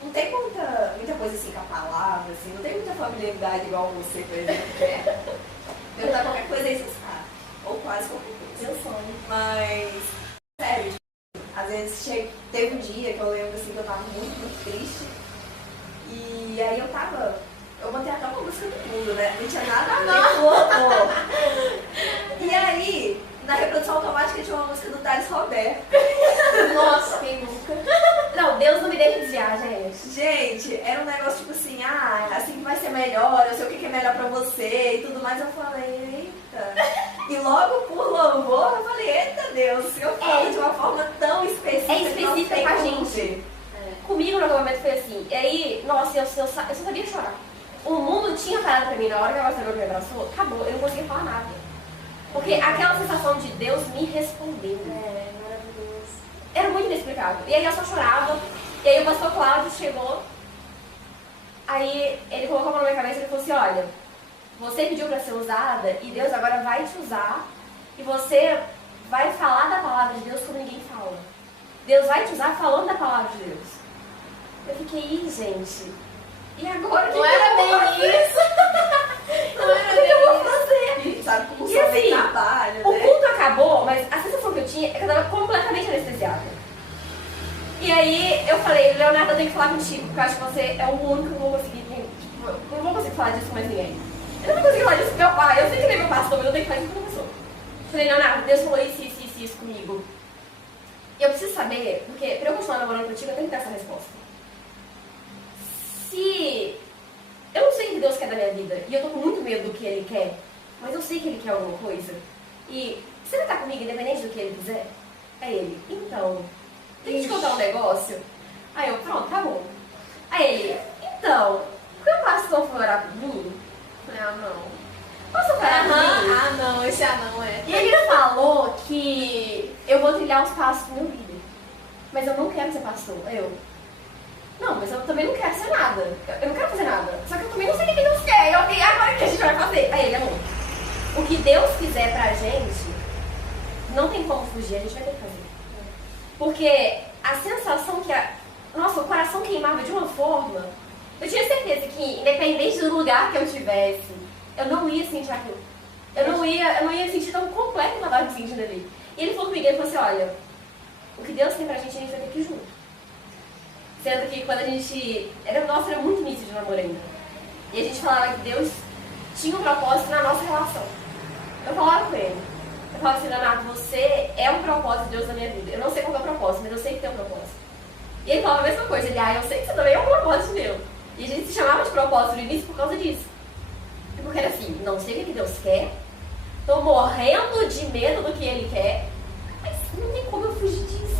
não tenho muita coisa assim com a palavra, assim, não tenho muita familiaridade igual você, por exemplo, que é perguntar qualquer coisa aí você sabe. Ou quase qualquer coisa. Meu sonho. Mas, sério, às vezes teve um dia que eu lembro assim que eu tava muito triste. E aí eu botei até uma música do mundo, né? Não tinha nada a ver com o amor. E aí, na reprodução automática tinha uma música do Thales Roberto. Nossa, quem nunca? Não, Deus não me deixa desviar, gente. Gente, era um negócio tipo assim, assim que vai ser melhor, eu sei o que é melhor pra você e tudo mais. Eu falei, eita. E logo por louvor, eu falei, eita Deus, o Senhor fala de uma forma tão específica. É específica que com a não tem como gente. ver. Comigo no momento foi assim. E aí, nossa, eu só sabia chorar. O mundo tinha parado pra mim na hora que a pastora me abraçou, acabou, eu não conseguia falar nada. Porque aquela sensação de Deus me respondeu. É, maravilhoso. inexplicável. E aí eu só chorava, e aí o pastor Cláudio chegou, aí ele colocou a mão na minha cabeça e ele falou assim, olha, você pediu para ser usada e Deus agora vai te usar e você vai falar da palavra de Deus como ninguém fala. Deus vai te usar falando da palavra de Deus. Eu fiquei, gente, e agora o que Não eu era vou bem fazer? isso. Não O era que eu vou bem isso. fazer? E sabe como E só assim, tem trabalho, O né? culto acabou, mas a sensação que eu tinha é que eu estava completamente anestesiada. E aí eu falei, Leonardo, eu tenho que falar contigo, porque eu acho que você é o único que eu não vou conseguir, tipo, eu não vou conseguir falar disso com mais ninguém. Eu não vou conseguir falar disso com meu pai, eu sei que ele é meu pastor, mas eu tenho que falar disso com outra pessoa. Falei, Leonardo, Deus falou isso comigo. E eu preciso saber, porque pra eu continuar namorando contigo, eu tenho que ter essa resposta. Se eu não sei o que Deus quer da minha vida, e eu tô com muito medo do que Ele quer, mas eu sei que Ele quer alguma coisa, e você vai estar comigo independente do que Ele quiser? É Ele, então, tem que te contar um negócio? Aí eu, pronto, tá bom. Aí ele, então, por que o pastor foi orar por mim? Eu falei, não. Posso orar por mim? Ah, não, esse não é. E ele falou que eu vou trilhar os passos do meu líder. Mas eu não quero ser pastor. Não, mas eu também não quero ser nada. Eu não quero fazer nada. Só que eu também não sei o que Deus quer. Eu falei, agora o que a gente vai fazer? Aí ele, amor, o que Deus fizer pra gente, não tem como fugir, a gente vai ter que fazer. Porque a sensação que nossa, o coração queimava de uma forma, eu tinha certeza que independente do lugar que eu tivesse, eu não ia sentir aquilo. Eu não ia sentir tão completo como eu estava me sentindo ali. E ele falou comigo, ele falou assim, olha, o que Deus tem pra gente, a gente vai ter que ir junto. Sendo que quando a gente... Nossa, era muito início de namoro ainda. E a gente falava que Deus tinha um propósito na nossa relação. Eu falava com ele. Eu falava assim, Leonardo, você é um propósito de Deus na minha vida. Eu não sei qual é o propósito, mas eu sei que tem um propósito. E ele falava a mesma coisa. Ele, eu sei que você também é um propósito de Deus. E a gente se chamava de propósito no início por causa disso. Porque era assim, não sei o que Deus quer, tô morrendo de medo do que Ele quer, mas não tem como eu fugir disso.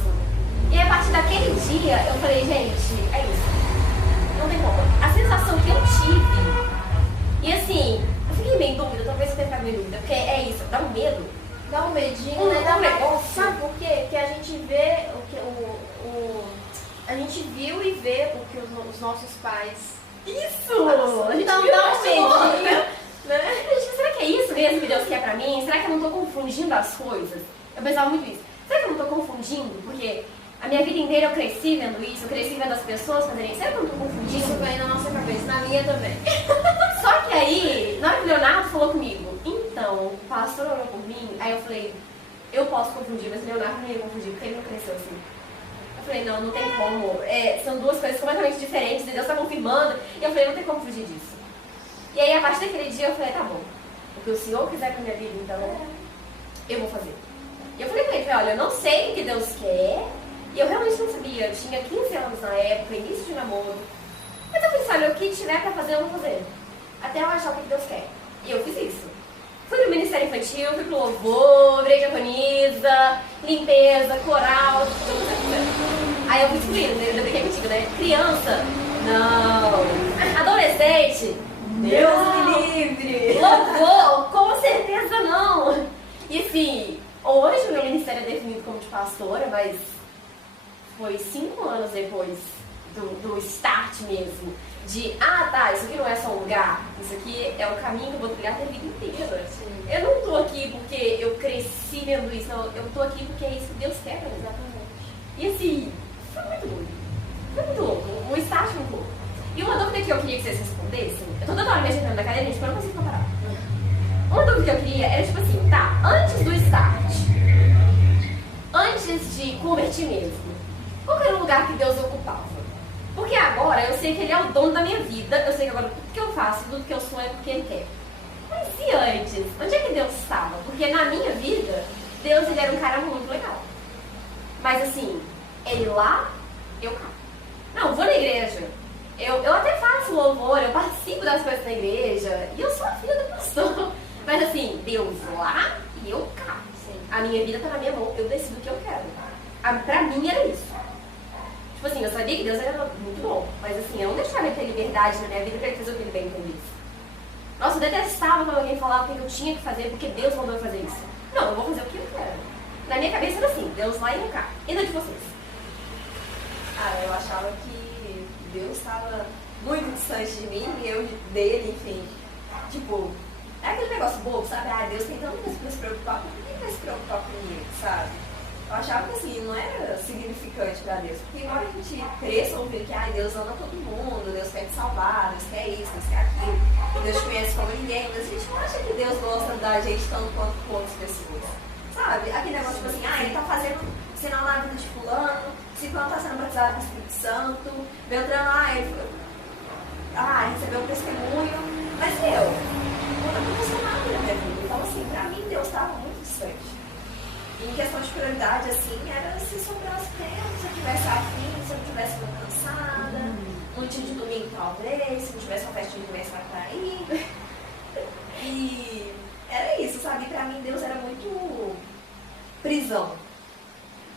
E a partir daquele dia, eu falei, gente, é isso. Não tem como. A sensação que eu tive, e assim, eu fiquei meio em dúvida, talvez você tenha ficado meio em dúvida, porque é isso, dá um medo. Dá um medinho, né? Dá um negócio. Sabe por quê? Porque a gente vê a gente viu e vê o que os nossos pais. Isso! A gente Então viu dá um isso. medinho, né? Será que é isso mesmo que Deus quer pra mim? Será que eu não tô confundindo as coisas? Eu pensava muito isso. Será que eu não tô confundindo? Porque a minha vida inteira eu cresci vendo isso, eu cresci vendo as pessoas fazerem isso. Será que eu não tô confundindo? Isso vem na nossa cabeça, na minha também. Só que aí, na hora que o Leonardo falou comigo, então, o pastor orou por mim, aí eu falei, eu posso confundir, mas o Leonardo não ia confundir, porque ele não cresceu assim. Eu falei, não tem como. São duas coisas completamente diferentes, e Deus está confirmando. E eu falei, não tem como fugir disso. E aí, a partir daquele dia, eu falei, tá bom. O que o Senhor quiser pra minha vida, então, eu vou fazer. E eu falei pra ele, olha, eu não sei o que Deus quer. E eu realmente não sabia. Eu tinha 15 anos na época, início de namoro. Mas eu pensei, olha, o que tiver pra fazer, eu vou fazer. Até eu achar o que Deus quer. E eu fiz isso. Fui pro Ministério Infantil, fui pro louvor, virei diaconisa, limpeza, coral, tudo. Aí eu fui descobrindo, né? Eu brinquei contigo, né? Criança, não. Adolescente, Deus me livre! louvor, com certeza não. E assim, hoje o meu ministério é definido como de pastora, mas foi 5 anos depois do start mesmo. De, tá, isso aqui não é só um lugar, isso aqui é o caminho que eu vou trilhar a vida inteira. Sim. Eu não tô aqui porque eu cresci vendo isso, não, eu tô aqui porque é isso que Deus quer pra mim. E assim, foi muito louco. Foi muito louco, o start foi muito louco. E uma dúvida que eu queria que vocês respondessem, eu tô toda hora mexendo na cadeira, gente, mas eu não consigo comparar. Uma dúvida que eu queria era tipo assim, tá, antes do start, antes de convertir mesmo, qual era o lugar que Deus ocupava? Porque agora eu sei que Ele é o dono da minha vida, eu sei que agora tudo que eu faço, tudo que eu sou é porque Ele quer. Mas e antes? Onde é que Deus estava? Porque na minha vida, Deus ele era um cara muito legal. Mas assim, Ele lá, eu cá. Não, vou na igreja. Eu até faço louvor, eu participo das coisas da igreja, e eu sou a filha do pastor. Mas assim, Deus lá e eu cá. Sim. A minha vida tá na minha mão, eu decido o que eu quero. Pra mim era isso. Tipo assim, eu sabia que Deus era muito bom, mas assim, eu não deixava Ele ter liberdade na minha vida pra Ele fazer o que Ele bem entendesse. Nossa, eu detestava quando alguém falava o que eu tinha que fazer porque Deus mandou eu fazer isso. Não, eu vou fazer o que eu quero. Na minha cabeça era assim, Deus lá e eu cá. E da de vocês? Ah, eu achava que Deus estava muito distante de mim e eu dele, enfim. Tipo, é aquele negócio bobo, sabe? Ah, Deus tem tanta coisa pra se preocupar, por que ele vai se preocupar comigo, sabe? Eu achava que assim, não era significante pra Deus. Porque embora a gente cresça ouvindo que Deus ama todo mundo, Deus quer te salvar, Deus quer isso, Deus quer aquilo, Deus te conhece como ninguém, mas a gente não acha que Deus gosta da gente tanto quanto com outras pessoas. Sabe? Aquele negócio tipo assim, ele tá fazendo sinal na vida de fulano, Ciclano tá sendo batizado com o Espírito Santo, Beltrano, recebeu um testemunho, mas não aconteceu nada na minha vida. Então assim, pra mim Deus estava muito distante. Em questão de prioridade, assim, era se sobrasse tempo, se eu tivesse afim, se eu não tivesse muito cansada, noite de domingo talvez, se não tivesse uma festinha de aniversário pra ir. E era isso, sabe? Pra mim Deus era muito prisão.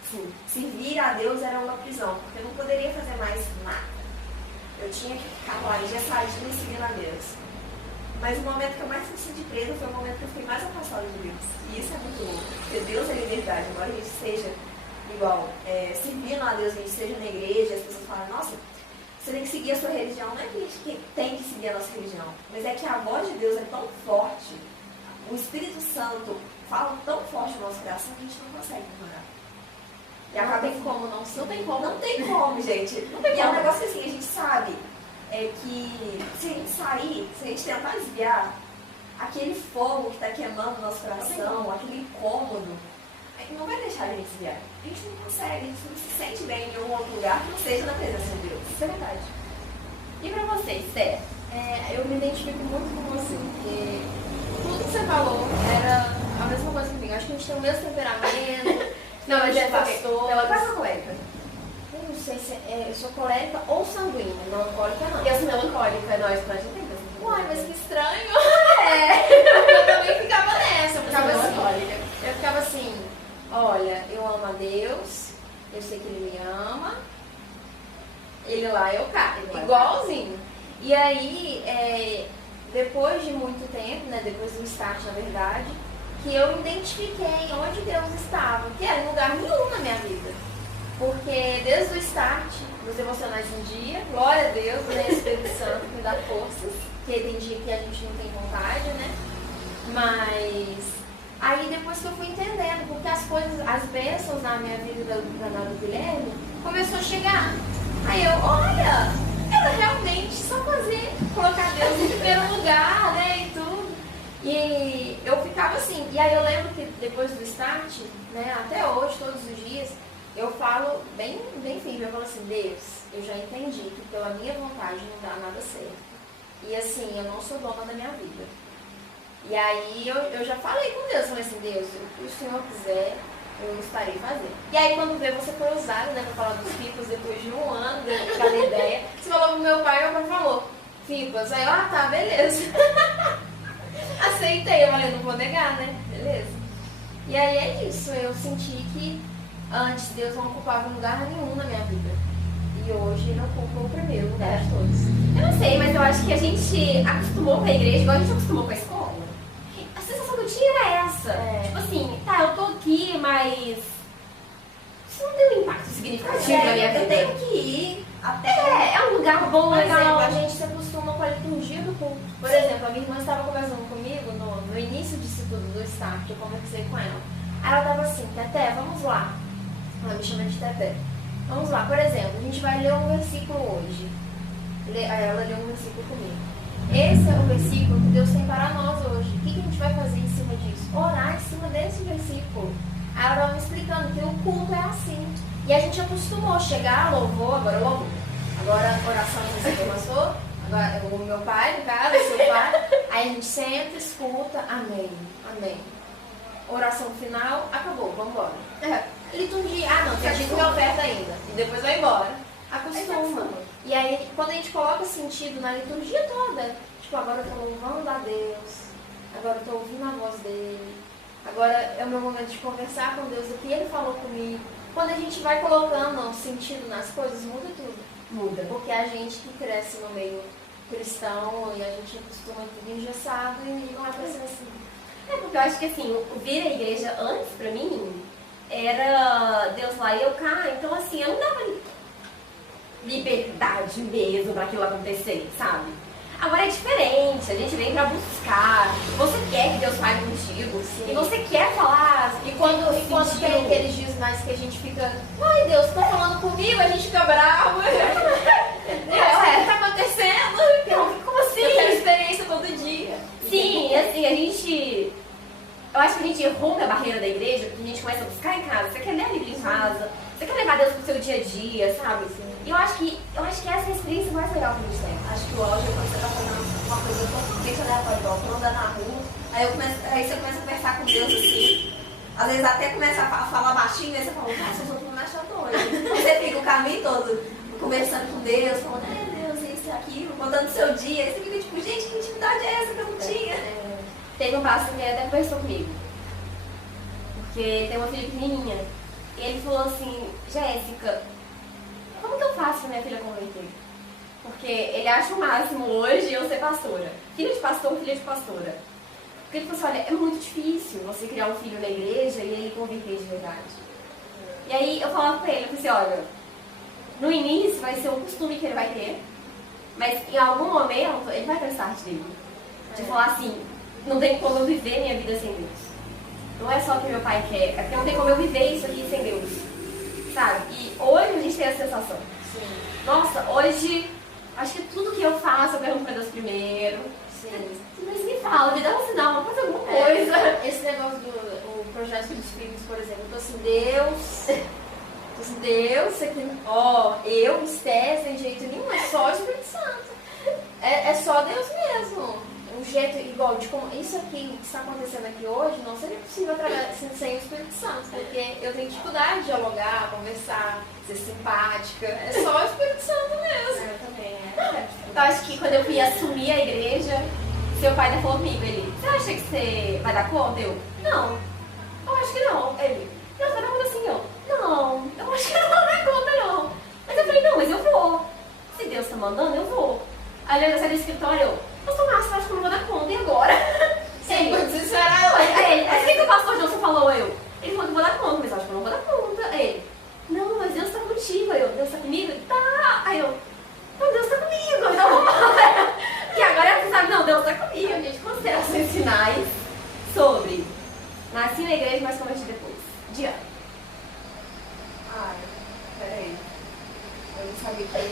Sim, servir a Deus era uma prisão, porque eu não poderia fazer mais nada. Eu tinha que ficar lá, engessadinha e seguindo a Deus. Mas o momento que eu mais me senti presa foi o momento que eu fiquei mais afastada de Deus. E isso é muito louco, porque Deus é liberdade. Embora a gente seja igual, servindo a Deus, a gente seja na igreja, as pessoas falam, nossa, você tem que seguir a sua religião. Não é que a gente tem que seguir a nossa religião, mas é que a voz de Deus é tão forte, o Espírito Santo fala tão forte no nosso coração que a gente não consegue ignorar. E não tem como, não tem como. Não tem como, gente. Não tem como. E é um negócio que assim, a gente sabe que se a gente sair, se a gente tentar desviar, aquele fogo que está queimando no nosso coração, aquele incômodo, não vai deixar a gente desviar. A gente não consegue, a gente não se sente bem em um outro lugar que não seja na presença de Deus. Isso é verdade. E pra vocês, Té? Eu me identifico muito com você, porque tudo que você falou era a mesma coisa que comigo. Acho que a gente tem o mesmo temperamento. Não, mas é pastor. Ela quase uma colérica. Eu não sei se eu sou colérica ou sanguínea, melancólica não. Eu sou melancólica, nós não tem coisa. Uai, mas que estranho. Eu também ficava nessa, eu ficava assim. Eu ficava assim, olha, eu amo a Deus, eu sei que Ele me ama, Ele lá, eu cá, igualzinho. E aí, depois de muito tempo, né, depois do start, na verdade, que eu identifiquei onde Deus estava, que era em lugar nenhum na minha vida. Porque desde o start, dos devocionais em dia, glória a Deus, né, Espírito Santo me dá forças, porque tem dia que a gente não tem vontade, né? Mas aí depois que eu fui entendendo, porque as coisas, as bênçãos na minha vida do Guilherme, começou a chegar. Aí eu, olha, era realmente só colocar Deus em primeiro lugar, né, e tudo. E eu ficava assim, e aí eu lembro que depois do start, né, até hoje, todos os dias, eu falo bem firme, eu falo assim, Deus, eu já entendi que pela minha vontade não dá nada certo. E assim, eu não sou dona da minha vida. E aí eu já falei com Deus, falei assim, Deus, o que o Senhor quiser, eu estarei fazendo. E aí quando veio, você foi usado, né, pra falar dos FIPAs depois de um ano, de cada ideia. Você falou pro meu pai, meu pai falou, FIPAs. Aí eu, tá, beleza. Aceitei, eu falei, não vou negar, né? Beleza. E aí é isso, eu senti que antes Deus não ocupava lugar nenhum na minha vida. E hoje Ele ocupa o primeiro lugar de todos. Eu não sei, mas eu acho que a gente acostumou com a igreja igual a gente acostumou com a escola. A sensação que eu tinha era essa. Tipo assim, tá, eu tô aqui, mas isso não tem um impacto significativo na minha vida. Eu tenho que ir até... É um lugar bom, Por exemplo, legal. a gente se acostuma com a liturgia do culto. Por exemplo, a minha irmã estava conversando comigo no início disso tudo, do start, eu conversei com ela. Aí ela estava assim, Teté, vamos lá. Ela me chama de Teté. Vamos lá, por exemplo, a gente vai ler um versículo hoje. Aí ela leu um versículo comigo. Esse é o versículo que Deus tem para nós hoje. O que a gente vai fazer em cima disso? Orar em cima desse versículo. Aí ela estava me explicando que o culto é assim. E a gente acostumou chegar, louvor, agora louvor. Agora oração você passou. Agora o meu pai, no caso, o seu pai. Aí a gente senta, escuta, amém, amém. Oração final, acabou, vamos embora. Liturgia, não, tem gente que oferta ainda. E depois vai embora. Acostuma. E aí, quando a gente coloca sentido na liturgia toda, tipo, agora eu tô louvando a Deus, agora eu tô ouvindo a voz dele, agora é o meu momento de conversar com Deus, o que ele falou comigo. Quando a gente vai colocando sentido nas coisas, muda tudo. Muda. Porque a gente que cresce no meio cristão e a gente acostuma tudo engessado e não é pra ser assim. Porque eu acho que assim, o vir à igreja antes, pra mim, era Deus lá e eu cá, então assim, eu não dava liberdade mesmo pra aquilo acontecer, sabe? Agora é diferente, a gente vem pra buscar, você quer que Deus fale contigo, sim, e você quer falar. E quando tem aqueles dias mais que a gente fica, ai Deus, tá falando comigo, a gente fica bravo. O que tá acontecendo? Como assim? Eu tenho experiência todo dia. Sim, assim, a gente... Eu acho que a gente rompe a barreira da igreja porque a gente começa a buscar em casa. Você quer ler a Bíblia em casa, você quer levar Deus pro seu dia a dia, sabe? Sim. E eu acho que essa é a experiência mais legal que a gente tem. Acho que o auge é quando você tá fazendo uma coisa totalmente aleatória, igual tô andando na rua, aí você começa a conversar com Deus assim, às vezes até começa a falar baixinho, aí você fala, nossa, eu sou tudo mais chato hoje. Você fica o caminho todo conversando com Deus, falando, Deus, isso e aquilo, contando o seu dia, aí você fica tipo, gente, que intimidade é essa que eu não tinha? Teve um pastor que até conversou comigo, porque tem uma filha pequenininha, e ele falou assim, Jéssica, como que eu faço pra minha filha converter? Porque ele acha o máximo hoje eu ser pastora. Filha de pastor, filha de pastora. Porque ele falou assim, olha, é muito difícil você criar um filho na igreja e ele converter de verdade. E aí eu falava pra ele, eu falei assim, olha, no início vai ser um costume que ele vai ter, mas em algum momento ele vai ter o start dele. De falar assim, não tem como eu viver minha vida sem Deus. Não é só o que meu pai quer, é porque não tem como eu viver isso aqui sem Deus. Sabe? E hoje a gente tem essa sensação. Sim. Nossa, hoje, acho que tudo que eu faço eu pergunto pra Deus primeiro. Sim. Mas me fala, me dá um sinal, faz alguma coisa. Esse negócio do projeto dos filhos, por exemplo, eu tô assim, Deus, isso aqui, eu, Esther, sem jeito nenhum, é só o Espírito Santo. É só Deus mesmo. Um jeito igual de como isso aqui que está acontecendo aqui hoje não seria possível trabalhar sem o Espírito Santo, porque eu tenho dificuldade de dialogar, conversar, ser simpática. É só o Espírito Santo mesmo. Eu também, Eu acho que quando eu fui assumir a igreja, seu pai falou comigo, você acha que você vai dar conta? Não, eu acho que não. Ele, não, vai dar conta assim, não, eu acho que não vou dar conta não. Mas eu falei, não, mas eu vou. Se Deus tá mandando, eu vou. Aí eu saí do escritório, Pastor Márcio, acho que eu não vou dar conta, e agora? Sim, quando você será ele, mas o que o pastor Johnson falou? Ele falou que eu vou dar conta, mas eu acho que eu não vou dar conta. Ele, não, mas Deus tá contigo. Deus tá comigo? Tá. Aí eu, não, Deus tá comigo, então vamos lá. E agora você sabe, não, Deus tá comigo. Gente, considerações finais sobre nasci na igreja, mas converti depois. Diana. Ai, peraí. Eu não sabia que eu ia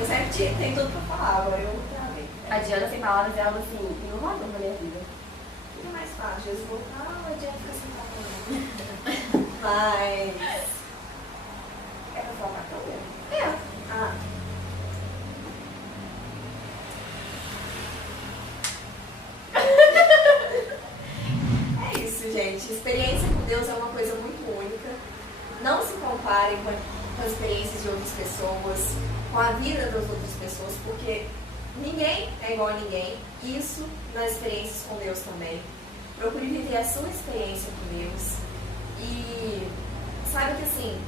Eu sempre tem tudo pra falar, agora eu não travei. A Diana, sem palavras, é algo assim, inovador na minha vida. Fica mais fácil, às vezes eu vou falar, a Diana fica sem palavras. Mas... É pra falar também? É. É isso, gente. Experiência com Deus é uma coisa muito única. Não se compare com as experiências de outras pessoas, com a vida das outras pessoas, porque ninguém é igual a ninguém. Isso nas experiências com Deus também. Procure viver a sua experiência com Deus. E sabe que assim,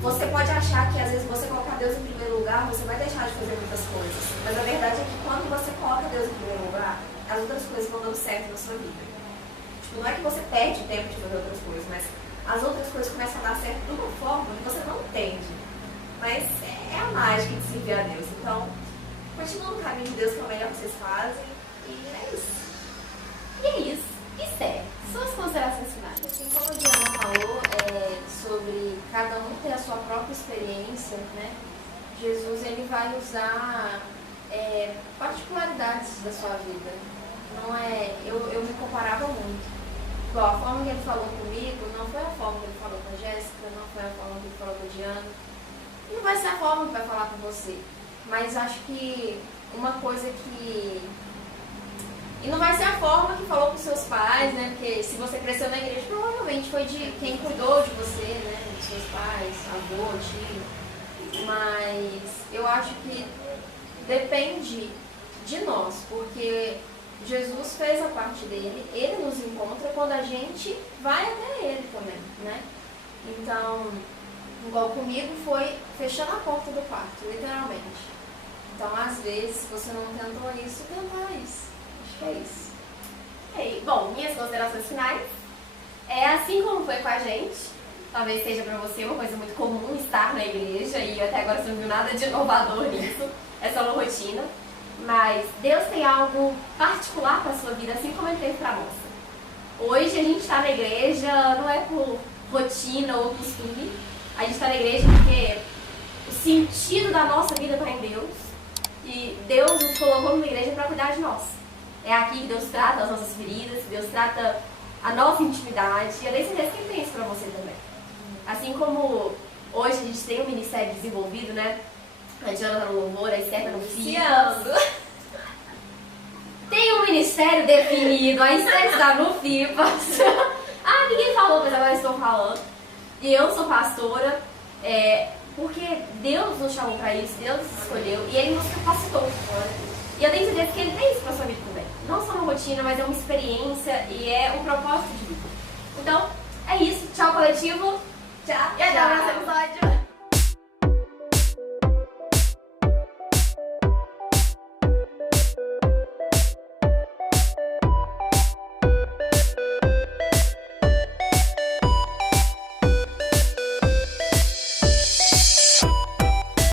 você pode achar que às vezes você colocar Deus em primeiro lugar, você vai deixar de fazer muitas coisas. Mas a verdade é que quando você coloca Deus em primeiro lugar, as outras coisas vão dando certo na sua vida. Tipo, não é que você perde tempo de fazer outras coisas, mas as outras coisas começam a dar certo de uma forma que você não entende. Mas é a mágica de servir a Deus. Então, continua no caminho de Deus, que é o melhor que vocês fazem. E é isso. E é isso. Isso é. Suas considerações finais. Assim como a Diana falou, sobre cada um ter a sua própria experiência, né? Jesus, ele vai usar particularidades da sua vida. Não é... Eu me comparava muito. Igual, a forma que ele falou comigo não foi a forma que ele falou com a Jéssica, não foi a forma que ele falou com a Diana. E não vai ser a forma que vai falar com você. Mas acho que uma coisa que... E não vai ser a forma que falou com seus pais, né? Porque se você cresceu na igreja, provavelmente foi de quem cuidou de você, né? Dos seus pais, avô, tio. Mas eu acho que depende de nós, porque Jesus fez a parte dele, ele nos encontra quando a gente vai até ele também, né? Então, igual comigo, foi fechando a porta do quarto, literalmente. Então, às vezes, se você não tentou isso, tentar isso. Acho que é isso. Bom, minhas considerações finais é assim como foi com a gente. talvez seja pra você uma coisa muito comum estar na igreja e até agora você não viu nada de inovador nisso, é só uma rotina. Mas Deus tem algo particular para a sua vida, assim como Ele teve para a nossa. Hoje a gente está na igreja não é por rotina ou costume, a gente está na igreja porque o sentido da nossa vida está em Deus e Deus nos colocou numa igreja para cuidar de nós. É aqui que Deus trata as nossas feridas, que Deus trata a nossa intimidade e eu tenho certeza que Ele tem isso para você também. Assim como hoje a gente tem um ministério desenvolvido, né? A Diana tá no louvor, a Esther tá no FIPAS. Tem um ministério definido, a Esther está no FIPAS. Ah, ninguém falou, mas agora eu estou falando. E eu sou pastora, porque Deus nos chamou para isso, Deus nos escolheu e Ele nos capacitou. E eu tenho certeza que Ele tem isso para sua vida também. Não só uma rotina, mas é uma experiência e é um propósito de vida. Então, é isso. Tchau, coletivo. Tchau. E até o próximo episódio.